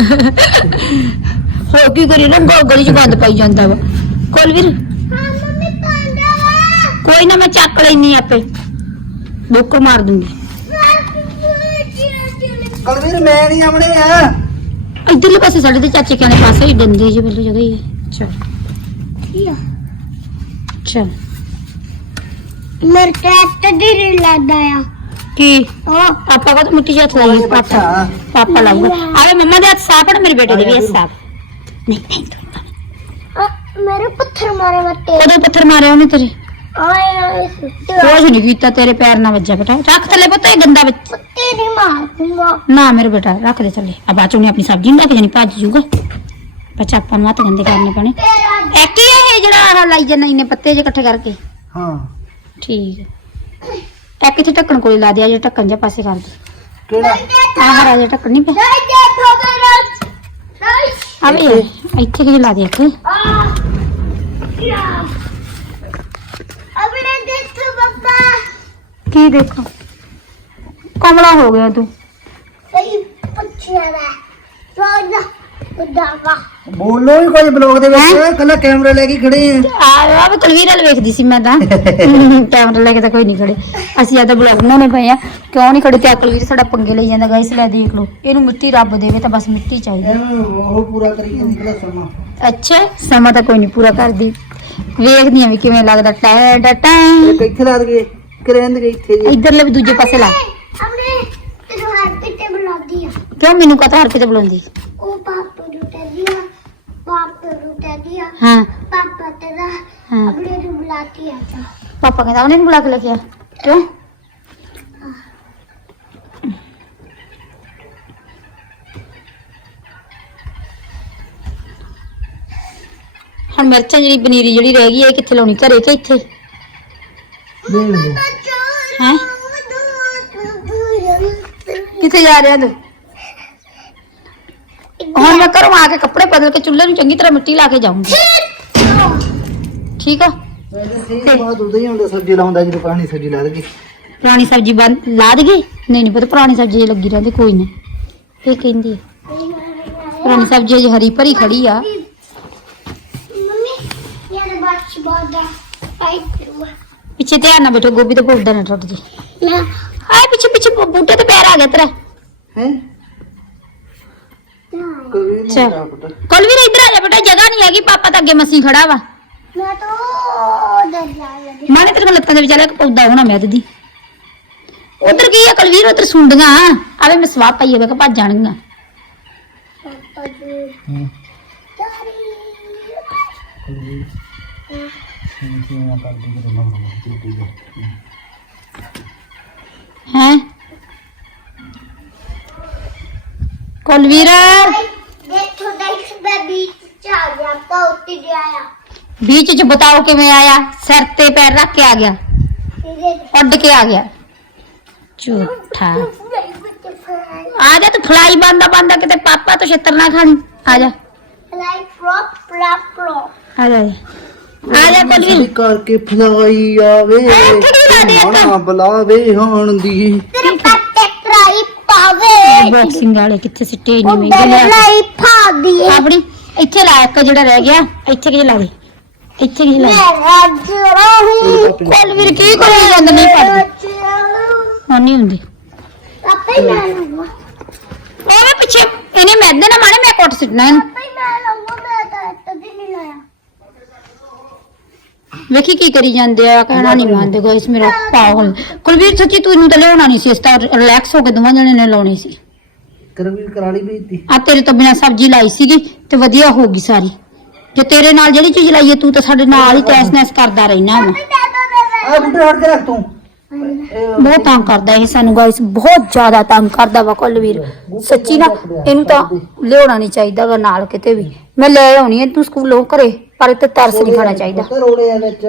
S1: ਹੋ ਕੀ ਕਰੀ ਨਾ ਗੋ- ਗਲੀ ਚ ਬੰਦ ਪਾਈ ਜਾਂਦਾ ਵਾ ਕੋਲਵੀਰ
S3: ਹਾਂ ਮੰਮੀ ਪਾਂਦਾ ਵਾ
S1: ਕੋਈ ਨਾ ਮੈਂ ਚੱਕ ਲੈਣੀ ਆਪੇ ਬੁੱਕ ਮਾਰ ਦੂੰਗੀ
S2: ਕਲਵੀਰ ਮੈਂ ਨਹੀਂ ਆਉਣੇ ਆ
S1: ਇਧਰਲੇ ਪਾਸੇ ਸਾਡੇ ਤੇ ਚਾਚੇ ਕਹਿੰਦੇ ਪਾਸੇ ਹੀ ਡੰਦੀ ਜੀ ਬਿੱਲੂ ਜਗ੍ਹਾ ਹੀ ਹੈ ਚਲ
S3: ਕੀ ਆ
S1: ਚਲ
S3: ਮੇਰੇ ਟਰੈਕਟਰ ਦੀ ਰੀ ਲੱਗਦਾ ਆ
S1: ਕੀ
S3: ਉਹ
S1: ਪਾਪਾ ਕਾ ਮਿੱਟੀ ਚ ਹੱਥ ਲਾਈਏ ਪਾਪਾ ਪਾਪਾ ਲਾਊਗਾ ਆਵੇ ਮੰਮਾ ਦੇ ਹੱਥ ਸਾਫ ਹੈ ਮੇਰੇ ਬੇਟੇ ਦੇ ਵੀ ਹੱਥ ਸਾਫ ਨਹੀਂ ਨਹੀਂ
S3: ਅ, ਮੇਰੇ ਪੱਥਰ ਮਾਰੇ ਮੱਤੇ
S1: ਕਦੋਂ ਪੱਥਰ ਮਾਰਿਆ ਉਹਨੇ ਤੇਰੇ
S3: ਆਏ ਆਏ
S1: ਕੁਝ ਨਹੀਂ ਕੀਤਾ ਤੇਰੇ ਪੈਰ ਨਾਲ ਵੱਜਾ ਬੇਟਾ ਰੱਖ ਥੱਲੇ ਪੁੱਤ ਇਹ ਗੰਦਾ ਬੱਚ
S3: ਕੁੱਤੇ ਦੀ ਮਾਰ ਦੂੰਗਾ
S1: ਨਾ ਮੇਰੇ ਬੇਟਾ ਰੱਖ ਦੇ ਥੱਲੇ ਆ ਬਾਚੋ ਨੇ ਆਪਣੀ ਸਬਜ਼ੀ ਨਹੀਂ ਲੈ ਕੇ ਜਾਣੀ ਭੱਜ ਜੂਗਾ ਬੱਚਾ ਆਪਾਂ ਨੂੰ ਹੱਥ ਗੰਦੇ ਕਰਨੇ ਪੈਣੇ ਇਹ ਕੀ ਹੈ ਇਹ ਜਿਹੜਾ ਆਹ ਲਾਈ ਜਾਂਦਾ ਇਹਨੇ ਪੱਤੇ ਜੇ ਇਕੱਠੇ ਕਰਕੇ
S2: ਹਾਂ
S1: ਠੀਕ ਹੈ ਇੱਕ ਇੱਥੇ ਢੱਕਣ ਕੋਲੇ ਲਾ ਦਿਆ ਜੇ ਢੱਕਣ ਜੇ ਪਾਸੇ ਕਰ ਦੇ
S2: ਕਿਹੜਾ
S1: ਆਹ ਹਰਾ ਜਿਹਾ ਢੱਕਣ ਨਹੀਂ ਪਿਆ
S3: ਨਹੀਂ ਦੇਖੋ ਮੇਰਾ ਨਹੀਂ
S1: ਆ ਵੀ ਇੱਥੇ ਕਿ ਲਾ ਦੇ ਇੱਥੇ
S3: ਆ ਕੀ ਅਬਲੇ ਦੇਖੋ ਬੱਬਾ
S1: ਕੀ ਦੇਖੋ ਕਮਲਾ ਹੋ ਗਿਆ ਤੂੰ
S3: ਸਹੀ ਪੁੱਛਿਆ ਵਾ ਰੋਜ਼ ਉਦਾਵਾ
S2: ਬੋਲੋ ਹੀ ਕੁਝ ਬਲੌਗ ਦੇ ਵਿੱਚ ਕੱਲਾ ਕੈਮਰਾ ਲੈ ਕੇ ਖੜੇ ਆ
S1: ਆ ਆ ਵੀ ਤਲਵੀਰ ਵਾਲ ਵੇਖਦੀ ਸੀ ਮੈਂ ਤਾਂ ਕੈਮਰਾ ਲੈ ਕੇ ਤਾਂ ਕੋਈ ਨਹੀਂ ਖੜੇ ਅਸੀਂ ਆ ਤਾਂ ਬਲੌਗ ਬਣਾਉਣੇ ਪਏ ਆ ਕਿਉਂ ਨਹੀਂ ਖੜੇ ਤੇ ਆ ਤਲਵੀਰ ਸਾਡਾ ਪੰਗੇ ਲਈ ਜਾਂਦਾ ਗਾਇਸ ਲੈ ਦੇਖ ਲਓ ਇਹਨੂੰ ਮਿੱਟੀ ਰੱਬ ਦੇਵੇ ਤਾਂ ਬਸ ਮਿੱਟੀ ਚਾਹੀਦੀ
S2: ਐਵੇਂ ਉਹ ਪੂਰਾ ਕਰੀ ਜਾਂਦੀ ਕਿਹੜਾ ਸਮਾਂ
S1: ਅੱਛਾ ਸਮਾਂ ਤਾਂ ਕੋਈ ਨਹੀਂ ਪੂਰਾ ਕਰਦੀ ਵੇਖਦੀ ਆ ਵੀ ਕਿਵੇਂ ਲੱਗਦਾ ਟੈ ਟੈ ਟੈ
S2: ਇੱਕ ਇੱਥੇ ਲਾ ਦਈਏ ਕਰੇਂਦ ਗਈ ਇੱਥੇ ਜੀ
S1: ਇਧਰਲੇ ਵੀ ਦੂਜੇ ਪਾਸੇ ਲਾ
S3: ਅਬਲੇ ਤੈਨੂੰ ਹਰ ਪਿੱਤੇ ਬੁਲਾਉਂਦੀ ਆ
S1: ਕਿਉਂ ਮੈਨੂੰ ਕਹਤਾ ਹਰ ਕਿਤੇ ਬੁਲਾਉਂਦੀ
S3: ਉਹ ਪਾਪਾ ਨੂੰ ਕਹਿੰਦੀ ਆ ਪਾਪਾ ਨੂੰ ਕਹਿੰਦੀ ਆ
S1: ਹਾਂ
S3: ਪਾਪਾ ਤੇਰਾ
S1: ਹਾਂ
S3: ਅਬਲੇ ਨੂੰ ਬੁਲਾਤੀ ਆ ਜਾ
S1: ਪਾਪਾ ਕਹਿੰਦਾ ਉਹਨੇ ਨੀ ਬੁਲਾ ਕੇ ਲੈ ਕੇ ਆ ਕਿਉਂ ਹੁਣ ਮਿਰਚਾਂ ਜਿਹੜੀ ਪਨੀਰੀ ਜਿਹੜੀ ਰਹਿ ਗਈ ਇਹ ਕਿੱਥੇ ਲਾਉਣੀ ਘਰੇ ਕਿ ਇੱਥੇ
S2: ਦੇਖ ਲਓ
S1: ਹੈ ਕਿੱਥੇ ਜਾ ਰਿਹਾ ਤੂੰ ਹੁਣ ਮੈਂ ਘਰੋਂ ਆ ਕੇ ਕੱਪੜੇ ਬਦਲ ਕੇ ਚੁੱਲ੍ਹੇ ਨੂੰ ਚੰਗੀ ਤਰ੍ਹਾਂ ਮਿੱਟੀ ਲਾ ਕੇ ਜਾਊਂਗੀ ਠੀਕ ਆ
S2: ਵੈਸੇ ਸਹੀ ਬਾਤ ਉਦੋਂ ਹੀ ਹੁੰਦਾ ਸਬਜ਼ੀ ਲਾਉਂਦਾ ਜਦੋਂ ਪੁਰਾਣੀ ਸਬਜ਼ੀ ਲਾ ਦਈਏ
S1: ਪੁਰਾਣੀ ਸਬਜ਼ੀ ਬੰਦ ਲਾ ਦੇਗੀ ਨਹੀਂ ਨਹੀਂ ਪਤਾ ਪੁਰਾਣੀ ਸਬਜ਼ੀ ਲੱਗੀ ਰਹਿੰਦੀ ਕੋਈ ਨਾ ਇਹ ਕਹਿੰਦੀ ਆ। ਪੁਰਾਣੀ ਸਬਜ਼ੀ ਅਜੇ ਹਰੀ ਭਰੀ ਖੜੀ ਆ
S3: ਮੰਮੀ ਯਾਰ ਬਾਤ ਬਹੁਤ ਆ ਪਾਈ ਕਰੂਗਾ
S1: ਪਿੱਛੇ ਧਿਆਨ ਨਾਲ ਬੈਠੋ ਗੋਭੀ ਤੇ ਪੌਦਾ ਨਾ ਟੁੱਟ ਜੇ
S3: ਨਾ
S1: ਹਾਏ ਪਿੱਛੇ ਪਿੱਛੇ ਬੂ- ਬੂਟੇ ਤੇ ਪੈਰ ਆ ਗਿਆ ਤੇਰਾ
S2: ਹੈ ਕਵੀ ਨੂੰ
S1: ਚੱਲ।
S2: ਜਾ ਪੁੱਤ
S1: ਕੋਲ ਵੀ ਇੱਧਰ ਆ ਜਾ ਬੇਟਾ ਜਗ੍ਹਾ ਨਹੀਂ ਹੈਗੀ ਪਾਪਾ ਤਾਂ ਅੱਗੇ ਮਸੀਂ ਖੜਾ ਵਾ
S3: ਮੈਂ ਤਾਂ ਉਧਰ ਜਾ ਲੱਗੀ
S1: ਮਾਨੇ ਤੇਰੇ ਕੋਲ ਲੱਤਾਂ ਦੇ ਵਿਚਾਲੇ ਇੱਕ ਪੌਦਾ ਹੋਣਾ ਮੈਂ ਦੀ ਉਧਰ ਕੀ ਆ ਕਲਵੀਰ ਉਧਰ ਸੁੰਡੀਆਂ ਆਵੇ ਮੈਂ ਸਵਾਹ ਪਾਈਏ ਵੇ ਕਿ ਭੱਜ ਜਾਣਗੀਆਂ
S3: ਪਾਪਾ ਜੀ
S2: ਹੂੰ
S3: ਤਾਰੀ
S2: ਕਵੀ ਕੀ ਨਾ ਕਰਦੀ ਕਿ ਨਾ ਠੀਕ ਹੈ
S1: ਹੈ ਕੁਲਵੀਰ
S3: ਦੇਖੋ ਦੇਖ ਬੇਬੀ ਚਾ ਗਿਆ ਤਾਂ ਉੱਤੇ ਗਿਆ ਆ
S1: बीच च बताओ किवें आया सिर ते पैर रख के आ गया
S3: ਇਹਦੇ
S1: उड़ के आ गया ਝੂਠਾ ਆ ਜਾ ਤੂੰ ਫਲਾਈ ਬੰਦਾ ਬੰਦਾ ਕਿਤੇ ਪਾਪਾ ਤੋਂ ਛਿੱਤਰ ਨਾ ਖਾਣੀ ਆ ਜਾ
S3: ਲਾਈਕ ਪ੍ਰੋਪ ਪ੍ਰੋਪ ਪ੍ਰੋ
S1: ਆ ਜਾ ਆ ਜਾ ਕੁਲਵੀਰ
S2: ਕਰਕੇ ਫਲਾਈ ਆਵੇ ਮਾਣਾ ਬੁਲਾਵੇ ਹੁਣ ਦੀ
S3: ਤੇਰੇ ਪੱਤੇ ਟਰਾਈ ਪਾਵੇ
S1: ਬਾਕਸਿੰਗ ਵਾਲੇ ਕਿੱਥੇ ਸਿੱਟੇ ਨਹੀਂ
S3: ਉਹ
S1: ਮਹਿੰਗੇ
S3: ਮੇਰੇ
S1: ਲਿਆ
S3: ਲਈ ਪਾ ਦੀਏ
S1: ਆਪਣੀ ਇੱਥੇ ਲਾ ਇੱਕ ਜਿਹੜਾ ਰਹਿ ਗਿਆ ਇੱਥੇ ਕਿ ਲਾ ਦੇ ਇੱਥੇ ਕਿ ਲਾ ਦੇ
S3: ਮੇਰਾ ਜਰਾਹੀ
S1: ਕੁਲਵੀਰ ਕੀ ਕਰੀ ਜਾਂਦਾ ਨਹੀਂ ਪੜਦੀ ਹੁਣ ਨਹੀਂ ਹੁੰਦੀ
S3: ਆਪੇ ਮੈਂ ਲਵਾਂ
S1: ਉਹ ਵੀ ਪਿੱਛੇ ਇਹਨੇ ਮੈਦੇ ਨਾ ਮਾਰੇ ਮੈਂ ਕੁੱਟ ਸਿੱਟਣਾ ਇਹਨੂੰ
S3: ਆਪੇ ਮੈਂ ਲਵਾਂ ਮੈਂ ਤਾਂ ਤਦੀ ਨਹੀਂ ਲਾਇਆ
S1: ਵੇਖੀ ਕੀ ਕਰੀ ਜਾਂਦੇ ਆ ਕਹਿਣਾ ਨਹੀਂ ਮੰਨਦੇ ਗਾਇਸ ਮੇਰਾ ਪਾਗਲ ਕੁਲਵੀਰ ਸੱਚੀ ਤੂੰ ਇਹਨੂੰ ਤਾਂ ਲਿਆਉਣਾ ਨਹੀਂ ਸੀ ਇਸ ਤਾਂ ਰਿਲੈਕਸ ਹੋ ਕੇ ਦੋਵਾਂ ਜਣੇ ਨੇ ਲਾਉਣੀ ਸੀ
S2: ਕਰਵੀ ਕਰਾਲੀ ਭੇਜਤੀ
S1: ਆ ਤੇਰੇ ਤੋਂ ਬਿਨਾ ਸਬਜ਼ੀ ਲਾਈ ਸੀਗੀ ਤੇ ਵਧੀਆ ਹੋ ਗਈ ਸਾਰੀ ਜੇ ਤੇਰੇ ਨਾਲ ਜਿਹੜੀ ਚੀਜ਼ ਲਾਈਏ ਤੂੰ ਤਾਂ ਸਾਡੇ ਨਾਲ ਹੀ ਤੈਸ ਨੈਸ ਕਰਦਾ ਰਹਿਣਾ ਵਾ
S2: ਆ ਬੁੱਢੇ ਹਟ ਕੇ ਰੱਖ ਤੂੰ
S1: ਬਹੁਤ ਤੰਗ ਕਰਦਾ ਇਹ ਸਾਨੂੰ ਗਾਇਸ ਬਹੁਤ ਜ਼ਿਆਦਾ ਤੰਗ ਕਰਦਾ ਵਾ ਕੁਲਵੀਰ ਸੱਚੀ ਨਾ ਇਹਨੂੰ ਤਾਂ ਲਿਆਉਣਾ ਨਹੀਂ ਚਾਹੀਦਾ ਗਾ ਨਾਲ ਕਿਤੇ ਵੀ ਮੈਂ ਲੈ ਆਉਣੀ ਹੈ ਤੂੰ ਸਕੂਲੋਂ ਘਰੇ ਪਰ ਇਹ ਤੇ ਤਰਸ ਨਹੀਂ ਖਾਣਾ ਚਾਹੀਦਾ
S2: ਰੋੜੇ ਆ ਵਿੱਚ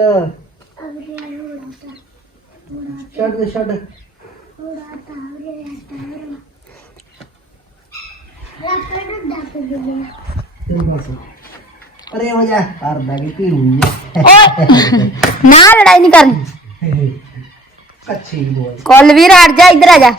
S2: ਛੱਡ ਦੇ ਛੱਡ ਅਰੇ ਹੋ ਜਾ ਕਰਦਾ ਕਿ ਭੀੜੂ
S1: ਓਏ ਨਾ ਲੜਾਈ ਨਹੀਂ ਕਰਨੀ
S2: ਕੱਚੀ ਬੋਲ
S1: ਕੁਲਵੀਰ ਹਟ ਜਾ ਇੱਧਰ ਆ ਜਾ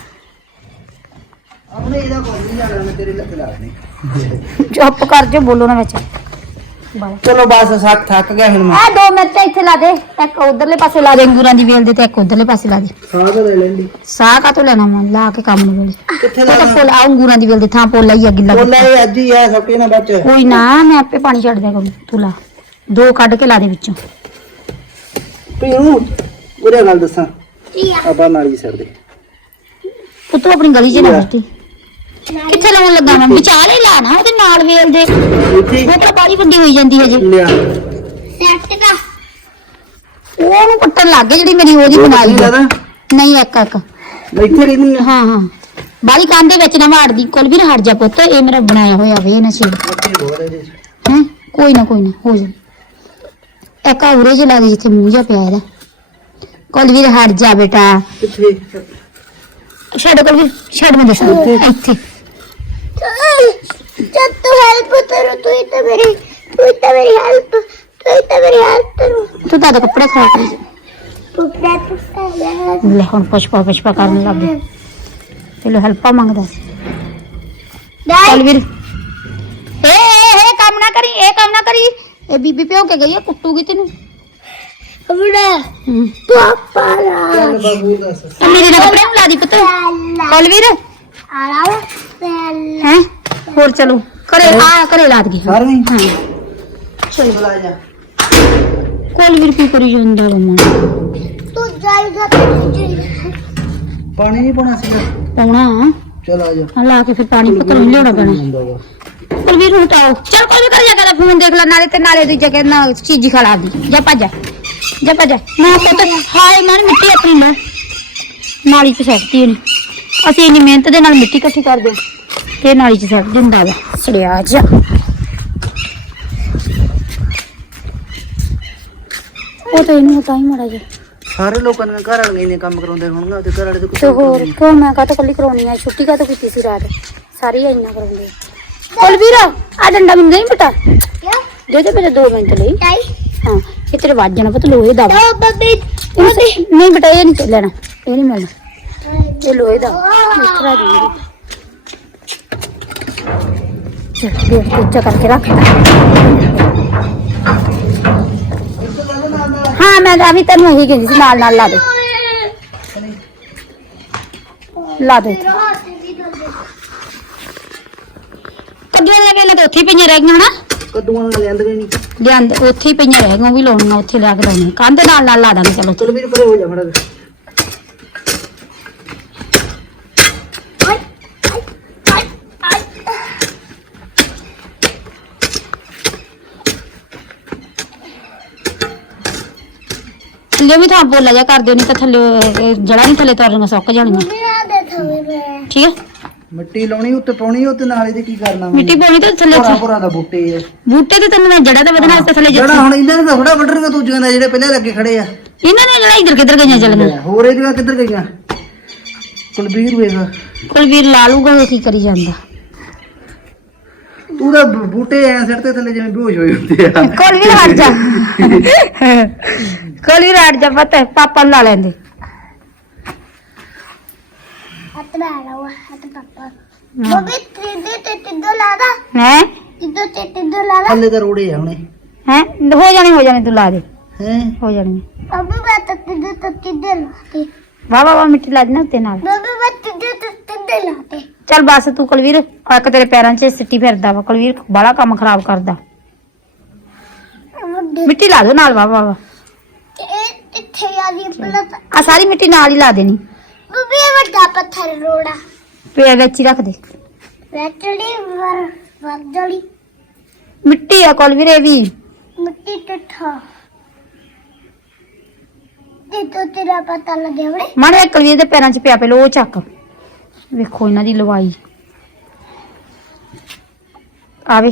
S2: ਆਪਣੇ ਇਹਦਾ ਕੋਈ ਨਹੀਂ ਜਾਣਾ ਮੈਂ ਤੇਰੇ ਲੱਗ ਲਾਣੇ
S1: ਚੁੱਪ ਕਰ ਜੋ ਬੋਲੋ ਨਾ ਵਿੱਚ ਬਸ
S2: ਚਲੋ ਬਸ ਸੱਕ ਥੱਕ ਗਿਆ ਹੁਣ ਮੈਂ
S1: ਆ ਦੋ ਮਿੰਟ ਇੱਥੇ ਲਾ ਦੇ ਇੱਕ ਉਧਰਲੇ ਪਾਸੇ ਲਾ ਦੇ ਅੰਗੂਰਾਂ ਦੀ ਵੇਲ ਦੇ ਤੇ ਇੱਕ ਉਧਰਲੇ ਪਾਸੇ ਲਾ ਦੇ
S2: ਸਾਹ ਤਾਂ ਲੈ ਲੈਂਦੀ
S1: ਸਾਹ ਕਾ ਤੋਂ ਲੈਣਾ ਮੈਂ ਲਾ ਕੇ ਕੰਮ ਨੂੰ ਵੇਲੇ
S2: ਕਿੱਥੇ
S1: ਉਹ ਤਾਂ
S2: ਲਾਣਾ
S1: ਫੁੱਲ ਆ ਅੰਗੂਰਾਂ ਦੀ ਵੇਲ ਦੇ ਥਾਂ ਪੋਲਾ ਹੀ ਆ ਗਿੱਲਾ
S2: ਬੋਲਾ ਇਹ ਅੱਜ ਹੀ ਆ ਸੱਕੇ ਨਾ ਬੱਚ
S1: ਕੋਈ ਨਾ ਮੈਂ ਆਪੇ ਪਾਣੀ ਛੱਡ ਦਿਆ ਕਰੂੰ ਤੂੰ ਲਾ ਦੋ ਕੱਢ ਕੇ ਲਾ ਦੇ ਵਿੱਚੋਂ
S2: ਭੀੜੂ ਉਹਦੇ ਗੱਲ ਦੱਸਾਂ
S3: ਕੀ ਆ
S2: ਆਪਾਂ ਨਾਲ ਹੀ ਛੱਡ ਦੇ
S1: ਉਹ ਤੂੰ ਆਪਣੀ ਗਲੀ 'ਚ ਨਾ ਵਰਤੀ ਕਿੱਥੇ ਲਾਉਣ ਲੱਗਾ ਮੈਂ ਵਿਚਾਲੇ ਹੀ ਲਾਣਾ ਉਹਦੇ ਨਾਲ ਵੇਲ ਦੇ
S2: ਇੱਥੇ
S1: ਉਹ ਤਾਂ ਬਾਰੀ ਵੱਡੀ ਹੋਈ ਜਾਂਦੀ ਹੈ ਜੀ
S2: ਲਿਆ
S3: ਸੈੱਟ ਦਾ
S1: ਉਹਨੂੰ ਪੱਟਣ ਲੱਗ ਗਏ ਜਿਹੜੀ ਮੇਰੀ ਉਹਦੀ ਬਣਾਈ ਆ।
S2: ਲਾਦਾ
S1: ਨਹੀਂ ਇੱਕ ਇੱਕ
S2: ਇੱਥੇ ਰਹਿੰਦੀ
S1: ਹਾਂ ਹਾਂ ਬਾਲੀ ਕੰਨ ਦੇ ਵਿੱਚ ਨਾ ਵਾੜਦੀ ਕੁਲ ਵੀ ਹਟ ਜਾ ਪੁੱਤ ਇਹ ਮੇਰਾ ਬਣਾਇਆ ਹੋਇਆ ਵੇ ਨਾ ਛੇੜ
S2: ਇੱਥੇ ਬੋਲ ਇਹਦੇ
S1: ਹੈ ਕੋਈ ਨਾ ਕੋਈ ਨਾ ਹੋ ਜਾ ਇੱਕ ਉਰੇ ਜਿਹਾ ਲੱਗ ਜਿੱਥੇ ਮੂੰਹ ਜਿਹਾ ਪਿਆ ਇਹਦਾ ਕੁਲ ਵੀ ਹਟ ਜਾ ਬੇਟਾ
S2: ਕਿੱਥੇ
S1: ਛੱਡ ਕੁਲ ਵੀ ਛੱਡ ਮੈਂ ਦੱਸਾਂ ਇੱਥੇ
S3: ਜਦ ਤੂੰ ਹੈਲਪ ਕਰੋ ਤੂੰ ਤਾਂ ਮੇਰੀ ਤੂੰ ਤਾਂ ਮੇਰੀ ਹੈਲਪ ਤੂੰ ਤਾਂ ਮੇਰੀ ਹੈਲਪ ਕਰੋ
S1: ਤੂੰ ਤਾਂ ਕੱਪੜੇ ਖਰਾਬ ਕਰ
S3: ਪੁੱਪਾ ਪੁੱਪਾ ਲੈ
S1: ਲੈ ਹੁਣ ਪੁਸ਼ਪਾ ਪੁਸ਼ਪਾ ਕਰਨ ਲੱਗ ਗਿਆ ਚਲੋ ਹੈਲਪਾ ਮੰਗਦਾ ਕੁਲ ਵੀਰ ਏ ਏ ਕੰਮ ਨਾ ਕਰੀ ਇਹ ਕੰਮ ਨਾ ਕਰੀ ਇਹ ਬੀਬੀ ਪਿਓ ਕੇ ਗਈ ਹੈ ਕੁੱਟੂਗੀ ਤੈਨੂੰ
S3: ਅਬੜਾ
S1: ਹੂੰ
S3: ਪਾਪਾ ਲਾ
S2: ਚੱਲ ਬਾਬੂ ਦੱਸ
S1: ਆ ਮੇਰੇ ਨਾਲ ਕੱਪੜੇ ਨੂੰ ਲਾ ਦੀ ਪੁੱਤ ਕੁਲ ਵੀਰ
S3: ਆਲਾ ਪਹਿਲਾ
S1: ਹੈ ਹੋਰ ਚਲੋ ਘਰੇ ਆ ਘਰੇ ਲਾ ਦਗੀ
S2: ਸਾਰੇ
S1: ਹਾਂ
S2: ਚਲ ਬੁਲਾ ਜਾ
S1: ਕੁਲ ਵੀਰ ਕੀ ਕਰੀ ਜਾਂਦਾ ਮੰਮਾ
S3: ਤੂੰ ਜਾਈਗਾ ਤੂੰ ਜਾਈਗਾ
S2: ਪਾਣੀ ਨਹੀਂ ਪਾਉਣਾ ਸੀਗਾ
S1: ਪਾਉਣਾ
S2: ਚਲ ਆ ਜਾ
S1: ਆ ਲਾ ਕੇ ਫਿਰ ਪਾਣੀ ਪੱਤਰ ਨਹੀਂ ਲਿਆਉਣਾ ਪੈਣਾ
S2: ਹੁੰਦਾ ਵਾ
S1: ਕੁਲ ਵੀਰ ਨੂੰ ਹਟਾਓ ਚਲ ਕੋਈ ਕਰ ਜਾ ਕੇ ਫੋਨ ਦੇਖ ਲੈ ਨਾਲੇ ਤੇ ਨਾਲੇ ਦੂਜਾ ਕੇ ਨਾ ਚੀਜ਼ੀ ਖਾ ਦੀ ਜਾ ਭੱਜ ਜਾ ਜਾ ਭੱਜ ਜਾ ਨਾ ਪੁੱਤ ਹਾਏ ਮਨ ਮਿੱਟੀ ਆਪਣੀ ਮੈਂ ਨਾਲੀ ਚ ਸੱਟਦੀ ਇਹਨੇ ਅਸੀਂ ਇੰਨੀ ਮਿਹਨਤ ਦੇ ਨਾਲ ਮਿੱਟੀ ਇਕੱਠੀ ਕਰਦੇ ਹਾਂ ਤੇ ਨਾਲੀ ਚ ਸੱਟ ਦਿੰਦਾ ਵਾ ਸੜਿਆ ਜਾ ਉਹ ਤਾਂ ਇਹਨੂੰ ਤਾਂ ਹੀ ਮੜਾ ਜਾ
S2: ਸਾਰੇ ਲੋਕਾਂ ਨੇ ਘਰ ਵਾਲੇ ਨੇ ਕੰਮ ਕਰਾਉਂਦੇ ਹੋਣਗੇ ਤੇ ਘਰ ਵਾਲੇ ਤੇ
S1: ਤੇ ਹੋਰ ਕਿਉਂ ਮੈਂ ਕਾਹ ਤੋਂ ਕੱਲੀ ਕਰਾਉਣੀ ਆ ਛੁੱਟੀ ਕਾਹ ਤੋਂ ਕੀਤੀ ਸੀ ਰਾਤ ਸਾਰੇ ਹੀ ਇੰਨਾ ਕਰਾਉਂਦੇ ਕੁਲਵੀਰ ਆ ਡੰਡਾ ਮੈਨੂੰ ਨਹੀਂ ਬਟਾ
S3: ਕਿਆ
S1: ਦੇ ਦੇ ਮੇਰੇ ਦੋ ਮਿੰਟ ਲਈ
S3: ਤਾਈ
S1: ਹਾਂ ਇਹ ਤੇਰੇ ਵੱਜ ਜਾਣਾ ਪਤਾ ਲੋਹੇ ਦਾ ਵਾ।
S3: ਉਹ ਬੱਬੀ
S1: ਇਹਨੂੰ- ਨਹੀਂ ਬਟਾ ਇਹ ਨਹੀਂ ਲੈਣਾ ਇਹ ਨਹੀਂ ਮਿਲਣਾ ਇਹ ਲੋਹੇ ਦਾ ਇਤਰਾ ਦੀ ਚੱਲ ਦੇ ਉੱਚਾ ਕਰਕੇ ਰੱਖ ਹਾਂ ਮੈਂ ਤਾਂ ਵੀ ਤੈਨੂੰ ਇਹੀ ਕਹਿੰਦੀ ਸੀ ਨਾਲ ਨਾਲ ਲਾ ਦੇ ਲਾ ਦੇ
S3: ਹੱਥ ਵੀ ਦੰਦੇ
S1: ਕੱਦੂਆਂ ਲੱਗੇ ਨਾ ਤੇ ਉੱਥੇ ਹੀ ਪਈਆਂ ਰਹਿ ਗਈਆਂ ਹਨਾ
S2: ਕੱਦੂਆਂ ਨਾਲ ਲੈਂਦੇ ਨਹੀਂ
S1: ਲਿਆਂਦ ਉੱਥੇ ਹੀ ਪਈਆਂ ਰਹਿ ਗਈਆਂ ਉਹ ਵੀ ਲਾਉਣੀਆਂ ਉੱਥੇ ਲਿਆ ਕੇ ਲਾਉਣੀਆਂ ਕੰਧ ਨਾਲ ਨਾਲ ਲਾ ਦਾਂਗੇ ਚਲੋ
S2: ਚਲ ਵੀਰ ਪਰੇ ਹੋ ਜਾ ਮੜਾ
S3: ਆਈ ਆਈ ਆਈ
S1: ਥੱਲੇ ਵੀ ਥਾਂ ਬੋਲਾ ਜਾ ਕਰ ਦਿਓ ਨਹੀਂ ਤਾਂ ਥੱਲੇ ਜੜਾ ਨਹੀਂ ਥੱਲੇ ਤੁਰਨੀਆਂ ਸੁੱਕ ਜਾਣੀਆਂ
S3: ਮੰਮੀ ਆ ਦੇ ਥਵੇਂ ਮੈਂ
S1: ਠੀਕ ਹੈ
S2: ਮਿੱਟੀ ਲਾਉਣੀ ਉੱਤੇ ਪਾਉਣੀ ਉੱਤੇ ਨਾਲੇ ਤੇ ਕੀ ਕਰਨਾ
S1: ਮਿੱਟੀ ਪਾਉਣੀ ਤੇ ਥੱਲੇ
S2: ਪੂਰਾ ਪੂਰਾ ਦਾ ਬੂਟੇ ਆ
S1: ਬੂਟੇ ਤੇ ਤੈਨੂੰ ਮੈਂ ਜੜਾ ਤਾਂ ਵਧਣਾ ਤੇ ਥੱਲੇ
S2: ਜਿਹੜਾ
S1: ਜਿੱਥੇ
S2: ਹੁਣ ਇਹਨਾਂ ਨੇ ਤਾਂ ਥੋੜਾ ਵੱਢਣਗਾ ਦੂਜਿਆਂ ਦਾ ਜਿਹੜੇ ਪਹਿਲੇ ਲੱਗੇ ਖੜੇ ਆ
S1: ਇਹਨਾਂ ਨੇ ਜਿਹੜਾ ਇੱਧਰ ਕਿੱਧਰ ਗਈਆਂ ਚੱਲ ਗਈਆਂ
S2: ਹੋਰ ਇਹ ਕਿੱਧਰ ਗਈਆਂ ਕੁਲਵੀਰ ਵੇਖ
S1: ਕੁਲਵੀਰ ਲਾ ਲੂਗਾ ਉਹ ਕੀ ਕਰੀ ਜਾਂਦਾ।
S2: ਤੂੰ ਤਾਂ ਬ- ਬੂਟੇ ਐ ਸਿਰ ਤੇ ਥੱਲੇ ਜਿਵੇਂ ਬੇਹੋਸ਼ ਹੋਏ ਹੁੰਦੇ ਆ।
S1: ਕੁਲਵੀਰ ਹਟ ਜਾ ਕੁਲਵੀਰ ਹਟ ਜਾ ਪਤਾ ਪਾਪਾ ਨੂੰ ਲਾ ਲੈਂਦੇ।
S3: ਹੱਥ ਲਾ ਲਵਾ ਹੱਥ ਪਾਪਾ ਬੋਬੀ ਤਿੱਦੇ ਤੇ ਤਿੱਦੋ ਲਾਦਾ
S1: ਹੈ
S3: ਤਿੱਦੋ ਤੇ ਤਿੱਦੋ ਲਾਦਾ
S2: ਥੱਲੇ ਤਾਂ ਰੋੜੇ ਆ ਹੁਣੇ
S1: ਹੈ ਹੋ ਜਾਣੇ ਹੋ ਜਾਣੇ ਤੂੰ ਲਾ ਦੇ
S2: ਹੈ
S1: ਹੋ ਜਾਣੀ
S3: ਬੋਬੀ ਮੈਂ ਤਾਂ ਤਿੱਦੋ ਤੇ ਤਿੱਦੋ ਲਾਤੇ
S1: ਵਾਹ ਵਾਹ ਵਾਹ ਮਿੱਟੀ ਲਾ ਦੇਣਾ ਉੱਤੇ ਨਾਲ।
S3: ਬੋਬੀ ਮੈਂ ਤਿੱਦੋ ਤੇ ਤਿੱਦੋ ਲਾਤੇ
S1: ਚੱਲ ਬਸ ਤੂੰ ਕੁਲਵੀਰ ਇੱਕ ਤੇਰੇ ਪੈਰਾਂ 'ਚ ਸਿੱਟੀ ਫਿਰਦਾ ਵਾ ਕੁਲਵੀਰ ਬਾਹਲਾ ਕੰਮ ਖਰਾਬ ਕਰਦਾ।
S3: ਵੱਡੇ
S1: ਮਿੱਟੀ ਲਾ ਦੋ ਨਾਲ ਵਾਹ ਵਾਹ ਵਾਹ
S3: ਇਹ ਇੱਥੇ ਆ ਗਈ ਪਲਸ
S1: ਆ ਸਾਰੀ ਮਿੱਟੀ ਨਾਲ ਹੀ ਲਾ ਦੇਣੀ।
S3: ਬੋਬੀ ਇਹ ਵੱਡਾ ਪੱਥਰ ਰੋੜਾ
S1: ਪੇੜ ਵਿੱਚ ਹੀ ਰੱਖ ਦੇ।
S3: ਵੈਚੜੀ ਵਰ ਵਰਜੜੀ
S1: ਮਿੱਟੀ ਆ ਕੁਲਵੀਰ ਇਹ ਵੀ
S3: ਮਿੱਟੀ ਤੇ ਠਾ ਤੇ ਤੋ ਤੇਰਾ ਪਤਾ ਲੱਗਿਆ ਬੜੇ
S1: ਮਾੜੇ ਕੁਲਵੀਰ ਦੇ ਪੈਰਾਂ 'ਚ ਪਿਆ ਪਹਿਲਾਂ ਉਹ ਚੱਕ। ਵੇਖੋ ਇਹਨਾਂ ਦੀ ਲਵਾਈ ਆਵੇ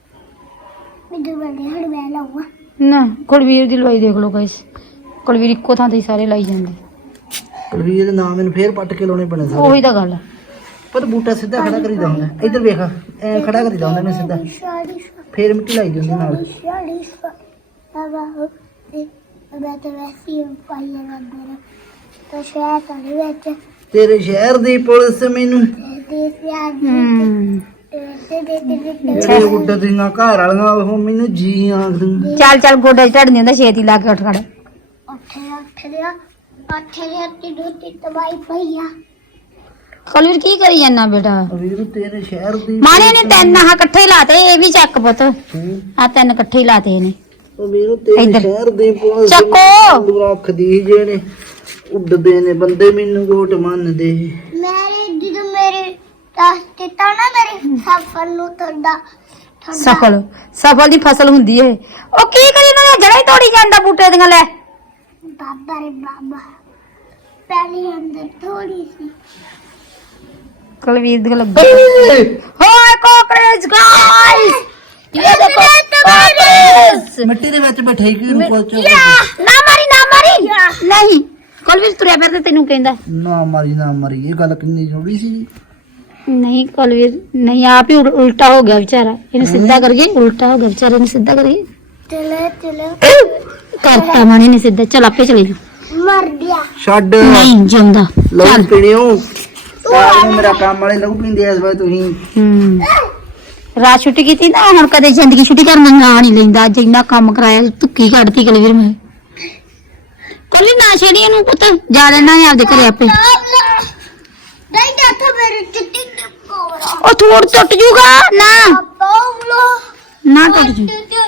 S3: ਮੈਨੂੰ ਬੜੇ ਹੜ ਮੈਂ ਲਾਉਂਗਾ
S1: ਨਾ ਕੁਲਵੀਰ ਦੀ ਲਵਾਈ ਦੇਖ ਲਓ ਗਾਇਸ ਕੁਲਵੀਰ ਇੱਕੋ ਥਾਂ ਤੇ ਹੀ ਸਾਰੇ ਲਾਈ ਜਾਂਦੇ।
S2: ਕੁਲਵੀਰ ਦੇ ਨਾਮ ਮੈਨੂੰ ਫੇਰ ਪੱਟ ਕੇ ਲਾਉਣੇ ਪੈਣੇ ਸਾਰੇ।
S1: ਉਹੀ ਤਾਂ ਗੱਲ ਆ।
S2: ਪਰ ਬੂਟਾ ਸਿੱਧਾ ਖੜਾ ਕਰੀਦਾ ਹੁੰਦਾ ਇੱਧਰ ਵੇਖ ਐ ਖੜਾ ਕਰੀਦਾ ਹੁੰਦਾ ਮੈਂ ਸਿੱਧਾ
S3: ਸ਼ਾੜੀ
S2: ਫੇਰ ਮਿੱਟੀ ਲਾਈ ਜਾਂਦੀ ਨਾਲ।
S3: ਸ਼ਾੜੀ ਬਾਬਾ ਹੋ ਤੇ ਮੈਂ ਤਾਂ ਵੈਸੇ ਹੀ ਪਾਈ ਲਗਾਉਂਦਾ ਤਾਂ ਸ਼ਾਇਦ ਤੁਹਾਡੇ ਵਿੱਚ
S2: ਤੇਰੇ ਸ਼ਹਿਰ ਦੀ ਪੁਲਿਸ ਮੈਨੂੰ
S3: ਦੇ ਸਿਆ
S1: ਹੂੰ
S3: ਦੇ ਦੇ ਦੇ
S2: ਜਿਹੜੇ ਉੱਡਦੀਆਂ ਘਰ ਵਾਲੀਆਂ ਉਹ ਮੈਨੂੰ ਜੀ ਆਖਦੇ।
S1: ਚੱਲ ਚੱਲ ਗੋਡੇ 'ਚ ਢੜ ਨਹੀਂ ਹੁੰਦਾ ਛੇਤੀ ਲਾ ਕੇ ਉੱਠ ਖੜ।
S3: ਉੱਠੇ ਉੱਠੇ ਦੇ ਉੱਠੇ ਦੇ ਤੀ ਦੋ ਤੀ ਤਬਾਈ ਪਈ ਆ
S1: ਕੁਲਵੀਰ ਕੀ ਕਰੀ ਜਾਂਦਾ ਬੇਟਾ।
S2: ਵੀਰ ਤੇਰੇ ਸ਼ਹਿਰ ਦੀ
S1: ਮਾਣੇ ਨੇ ਤਿੰਨ ਆਹ ਇਕੱਠੇ ਹੀ ਲਾਤੇ ਇਹ ਵੀ ਚੱਕ ਪੁੱਤ
S2: ਹੂੰ।
S1: ਆ ਤਿੰਨ ਇਕੱਠੇ ਹੀ ਲਾਤੇ ਇਹਨੇ।
S2: ਉਹ ਵੀਰ ਤੇਰੇ
S1: ਇੱਧਰ।
S2: ਸ਼ਹਿਰ ਦੀ ਪੁਲਿਸ
S1: ਚੱਕੋ।
S2: ਮੈਨੂੰ ਰੱਖਦੀ ਜਿਹੜੇ ਉੱਡਦੇ ਨੇ ਬੰਦੇ ਮੈਨੂੰ ਗੋਟ ਮੰਨਦੇ।
S3: ਮੇਰੇ ਜਦੋਂ ਮੇਰੇ ਰਾਸਤੇ ਤਾਂ ਨਾ ਮੇਰੇ ਸਫਰ ਨੂੰ ਤੁਹਾਡਾ
S1: ਸਫਲ ਸਫਲ ਦੀ ਫਸਲ ਹੁੰਦੀ ਏ। ਉਹ ਕੀ ਕਰੀ ਇਹਨਾਂ ਨੇ ਜੜਾ ਹੀ ਤੋੜੀ ਜਾਂਦਾ ਬੂਟੇ ਦੀਆਂ ਲੈ।
S3: ਬਾਬਾ ਰੇ ਬਾਬਾ ਪਹਿਲੇ ਅੰਦਰ ਥੋੜੀ ਸੀ
S1: ਕੁਲਵੀਰ ਦੇ ਲੱਗੇ ਹੋਏ ਕੋਕਰੇਜ ਗਾਇਸ ਇਹ ਦੇਖੋ ਕੋਕਰੇਜ।
S2: ਮਿੱਟੀ ਦੇ ਵਿੱਚ ਬੈਠੇ ਕਿ ਨੂੰ ਪਹੁੰਚੋ
S1: ਨਾ ਮਾਰੀ ਨਾ ਮਾਰੀ ਨਹੀਂ ਕੁਲਵੀਰ ਤੁਰਿਆ ਫਿਰਦਾ ਤੈਨੂੰ ਕਹਿੰਦਾ
S2: ਨਾ ਮਾਰੀ ਨਾ ਮਾਰੀ ਇਹ ਗੱਲ ਕਿੰਨੀ ਜ਼ਰੂਰੀ ਸੀ।
S1: ਨਹੀਂ ਕੁਲਵੀਰ ਨਹੀਂ ਆਪ ਹੀ ਉਲ- ਉਲਟਾ ਹੋ ਗਿਆ ਵਿਚਾਰਾ ਇਹਨੂੰ ਸਿੱਧਾ ਕਰੀਏ ਉਲਟਾ ਹੋ ਗਿਆ ਵਿਚਾਰੇ ਨੂੰ ਸਿੱਧਾ ਕਰੀਏ
S3: ਚਲੇ ਚਲੇ
S1: ਕਰਤਾ ਮਾਣੇ ਨੇ ਸਿੱਧਾ ਚੱਲ ਆਪੇ ਚਲੇ ਜਾ
S3: ਮਰ ਗਿਆ
S2: ਛੱਡ
S1: ਨਹੀਂ ਜਿਉਂਦਾ
S2: ਲਹੂ
S1: ਚੱਲ
S2: ਪੀਣਿਓ ਸਾਰ ਨੂੰ ਮੇਰਾ ਕੰਮ ਵਾਲੇ ਲਹੂ ਪੀਂਦੇ ਇਸ ਵੇ ਤੁਸੀਂ।
S1: ਹੂੰ ਰਾਤ ਛੁੱਟੀ ਕੀਤੀ ਨਾ ਹੁਣ ਕਦੇ ਜ਼ਿੰਦਗੀ ਛੁੱਟੀ ਕਰਨ ਦਾ ਨਾਂ ਨਹੀਂ ਲੈਂਦਾ ਅੱਜ ਇੰਨਾ ਕੰਮ ਕਰਾਇਆ ਧੁੱਕੀ ਕੱਢਤੀ ਕੁਲਵੀਰ ਮੈਂ ਕੁਲਵੀਰ ਨਾ ਛੇੜੀ ਇਹਨੂੰ ਪੁੱਤ ਜਾ ਲੈਣਾ ਹੈ ਆਪਦੇ ਘਰੇ ਆਪੇ
S3: ਨਹੀਂ ਜਾਤਾ ਮੇਰੇ ਚਿੱਟੀ ਦੇ ਕੋਰਾ
S1: ਉਹ ਥੋੜ ਟੁੱਟ ਜੂਗਾ ਨਾ
S3: ਪਾਉਲੋ
S1: ਨਾ ਟੁੱਟ ਜੂ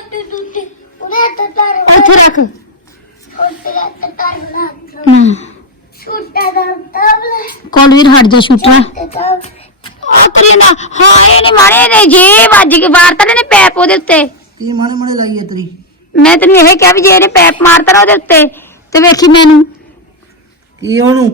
S3: ਉਹਨੇ ਤਾਂ ਤਾਰ
S1: ਉੱਥੇ ਰੱਖ
S3: ਉਹਨੇ ਤਾਂ ਤਾਰ ਨਾ
S1: ਨਾ
S3: ਛੁੱਟਾ ਦਾ ਤਬਲਾ
S1: ਕੁਲਵੀਰ ਹਟ ਜਾ ਛੁੱਟਣਾ
S3: ਤੇ ਤਾਂ
S1: ਆ ਕਰੀ ਨਾ ਹਾਂ ਇਹ ਨਹੀਂ ਮਾਰੇ ਨੇ ਜੇ ਵੱਜ ਕੇ ਵਾਰਤਾ ਨੇ ਪੈਪ ਉਹਦੇ ਉੱਤੇ
S2: ਕੀ ਮਾੜੇ ਮਾੜੇ ਲਾਈਏ ਤੇਰੀ
S1: ਮੈਂ ਤੈਨੂੰ ਇਹ ਕਿਹਾ ਵੀ ਜੇ ਇਹਨੇ ਪੈਪ ਮਾਰਤਾ ਨਾ ਉਹਦੇ ਉੱਤੇ ਤੇ ਵੇਖੀ ਮੈਨੂੰ
S2: ਕੀ ਉਹਨੂੰ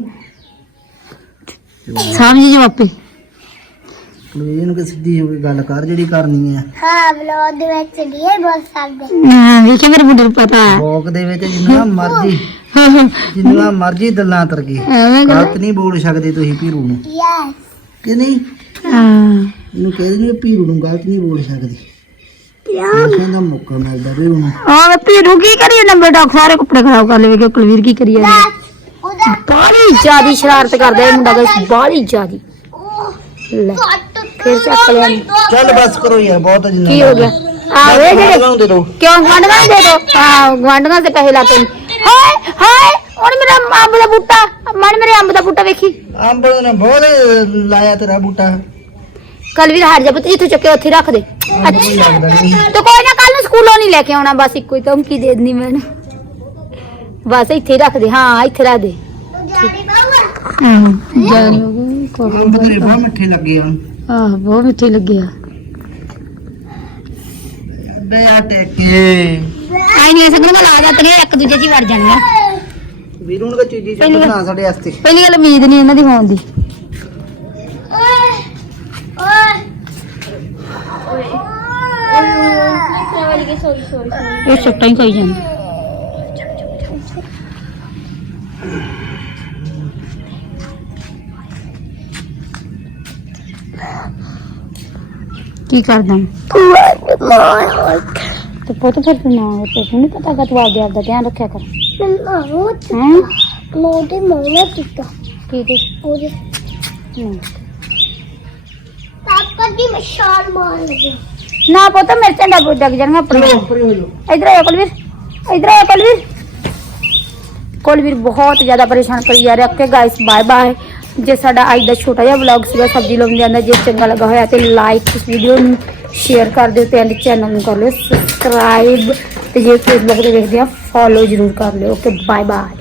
S1: ਸਮਝ ਜਾ ਆਪੇ
S2: ਕੁਲਵੀਰ ਨੂੰ ਕਿ ਸਿੱਧੀ ਹੋ ਕੇ ਗੱਲ ਕਰ ਜਿਹੜੀ ਕਰਨੀ ਹੈ।
S3: ਹਾਂ ਬਲੋ ਦੇ ਵਿੱਚ ਨਹੀਂ ਬੋਲ ਸਕਦੇ
S1: ਹਾਂ ਵੇਖੀ ਮੇਰੇ ਮੁੰਡੇ ਨੂੰ ਪਤਾ ਹੈ
S2: ਬੋਕ ਦੇ ਵਿੱਚ ਜਿੰਨਾ ਮਰਜੀ
S1: ਹਾਂ, ਹਾਂ।
S2: ਜਿੰਨਾ ਮਰਜੀ ਦਲਾਂ ਤਰ ਗਏ
S1: ਐਵੇਂ ਗੱਲ
S2: ਗਲਤ ਨਹੀਂ ਬੋਲ ਸਕਦੇ ਤੁਸੀਂ ਪੀਰੂ ਨੂੰ
S3: ਯੈਸ
S2: ਕਿ ਨਹੀਂ।
S1: ਹਾਂ
S2: ਇਹਨੂੰ ਕਹਿ ਦਿੰਦੇ ਪੀਰੂ ਨੂੰ ਗਲਤ ਨਹੀਂ ਬੋਲ ਸਕਦੇ। ਕਹਿੰਦਾ ਮੌਕਾ ਮਿਲਦਾ ਵੀ ਉਹਨੂੰ
S1: ਆ ਪੀਰੂ ਕੀ ਕਰੀ ਨਾ ਬੇਟਾ ਸਾਰੇ ਕੱਪੜੇ ਖਰਾਬ ਕਰ ਲਵੇਗੇ ਕੁਲਵੀਰ ਕੀ ਕਰੀ ਜਾਂਦੀ
S3: ਉਹਦਾ
S1: ਬਾਲੀ ਜਿਆਦੀ ਸ਼ਰਾਰਤ ਕਰਦਾ ਇਹ ਮੁੰਡਾ ਗਾਇਸ ਬਾਲੀ ਜਿਆਦੀ
S3: ਉਹ
S1: ਲੈ
S3: ਕੱਟ
S1: ਫਿਰ ਚੱਕ ਲਿਆ ਨੀ।
S2: ਚੱਲ ਬਸ ਕਰੋ ਯਾਰ ਬਹੁਤ ਜਿੰਨਾ
S1: ਕੀ ਹੋ ਗਿਆ ਆ ਵੇ ਜਿਹੜੇ
S2: ਦੇ ਦੋ
S1: ਕਿਉਂ ਗਵਾਂਢੀਆਂ ਨੂੰ ਦੇ ਦੋ ਹਾਂ ਗਵਾਂਢੀਆਂ ਤੇ ਪੈਸੇ ਲਾ ਕੇ ਹਾਏ ਹਾਏ ਹੁਣ ਮੇਰਾ ਅੰਬ ਦਾ ਬੂਟਾ ਮਨ ਮੇਰੇ ਅੰਬ ਦਾ ਬੂਟਾ ਵੇਖੀ
S2: ਅੰਬ ਨੇ ਬਹੁਤ ਲਾਇਆ ਤੇਰਾ ਬੂਟਾ
S1: ਕੁਲਵੀਰ ਹਟ ਜਾ ਪੁੱਤ ਜਿੱਥੋਂ ਚੱਕੇ ਉੱਥੇ ਰੱਖ ਦੇ
S2: ਨਹੀਂ ਲੱਗਦਾ ਨਹੀਂ
S1: ਤੇ ਕੋਈ ਨਾ ਕੱਲ ਨੂੰ ਸਕੂਲੋਂ ਨਹੀਂ ਲੈ ਕੇ ਆਉਣਾ ਬਸ ਇੱਕੋ ਹੀ ਧਮਕੀ ਦੇ ਦੇਣੀ ਮੈਨੂੰ ਬਸ ਇੱਥੇ ਹੀ ਰੱਖ ਦੇ ਹਾਂ ਇੱਥੇ ਰੱਖ ਦੇ
S3: ਜਾਨੀ ਬਾਬਾ
S1: ਹਾਂ ਜਾਣੀ ਹੋ ਗਈ
S2: ਅੰਬ ਤੇਰੇ ਬਹੁਤ ਮਿੱਠੇ ਲੱਗੇ ਹਨ।
S1: ਆਹ ਬਹੁਤ ਮਿੱਠੇ ਲੱਗੇ ਆ
S2: ਬੇ ਆ ਟੇਕੇ
S1: ਆਈ ਨਹੀਂ ਸਕਣ ਮੈਂ ਲਾ ਜਾ ਤੇ ਇੱਕ ਦੂਜੇ 'ਚ ਹੀ ਵੜ ਜਾਣੀਆਂ
S2: ਵੀਰੂ ਨੂੰ ਕੋ ਚੀਜ਼ੀ ਚੁੱਕ ਬਣਾ ਸਾਡੇ ਵਾਸਤੇ।
S1: ਪਹਿਲੀ ਗੱਲ ਉਮੀਦ ਨਹੀਂ ਇਹਨਾਂ ਦੀ ਹੋਣ ਦੀ
S3: ਓਏ ਓਏ
S1: ਇਹ ਸੱਟਾਂ ਹੀ ਖਾਈ ਜਾਂਦੀ ਕੀ ਕਰਦਾ ਤੇ ਪੁੱਤ ਫਿਰ ਤੂੰ ਨਾ ਤੈਨੂੰ ਨਹੀਂ ਪਤਾ ਕਿ ਤੂੰ ਆਪਦੇ ਆਪ ਦਾ ਧਿਆਨ ਰੱਖਿਆ ਕਰ ਹੈਂ
S3: ਮੋਟੇ ਮੋਨਾ ਟਿੱਕਾ
S1: ਕੀ ਤੇ
S3: ਉਹਦੇ
S1: ਹਮ।
S3: ਪਾਪਾ ਦੀ ਮਸ਼ਾਲ ਮਾਰ ਲਗੇ
S1: ਨਾ ਪੁੱਤ ਮਿਰਚਾਂ ਦਾ ਬੁੱਢਾ ਜਾਣਗਾ ਆਪਣੇ
S2: ਪਰੇ ਹੋ ਜਾਓ।
S1: ਇਧਰ ਆਇਆ ਕੁਲਵੀਰ ਇਧਰ ਆਇਆ ਕੁਲਵੀਰ ਕੁਲਵੀਰ ਬਹੁਤ ਜ਼ਿਆਦਾ ਪਰੇਸ਼ਾਨ ਕਰੀ ਜਾ ਰਿਹਾ ਓਕੇ ਗਾਇਸ ਬਾਏ ਬਾਏ ਜੇ ਸਾਡਾ ਅੱਜ ਦਾ ਛੋਟਾ ਜਿਹਾ ਵਲੌਗ ਸੀਗਾ ਸਬਜ਼ੀ ਲਾਉਂਦੇ ਆਂਦਾ ਜੇ ਚੰਗਾ ਲੱਗਾ ਹੋਇਆ ਤੇ ਲਾਈਕ ਇਸ ਵੀਡੀਓ ਨੂੰ ਸ਼ੇਅਰ ਕਰ ਦਿਓ ਤੇ ਐਂਡ ਚੈਨਲ ਨੂੰ ਕਰ ਲਿਓ ਸਬਸਕ੍ਰਾਈਬ ਤੇ ਜੇ ਫੇਸਬੁੱਕ ਤੇ ਵੇਖਦੇ ਆ ਫੋਲੋ ਜ਼ਰੂਰ ਕਰ ਲਿਓ ਓਕੇ ਬਾਏ ਬਾਏ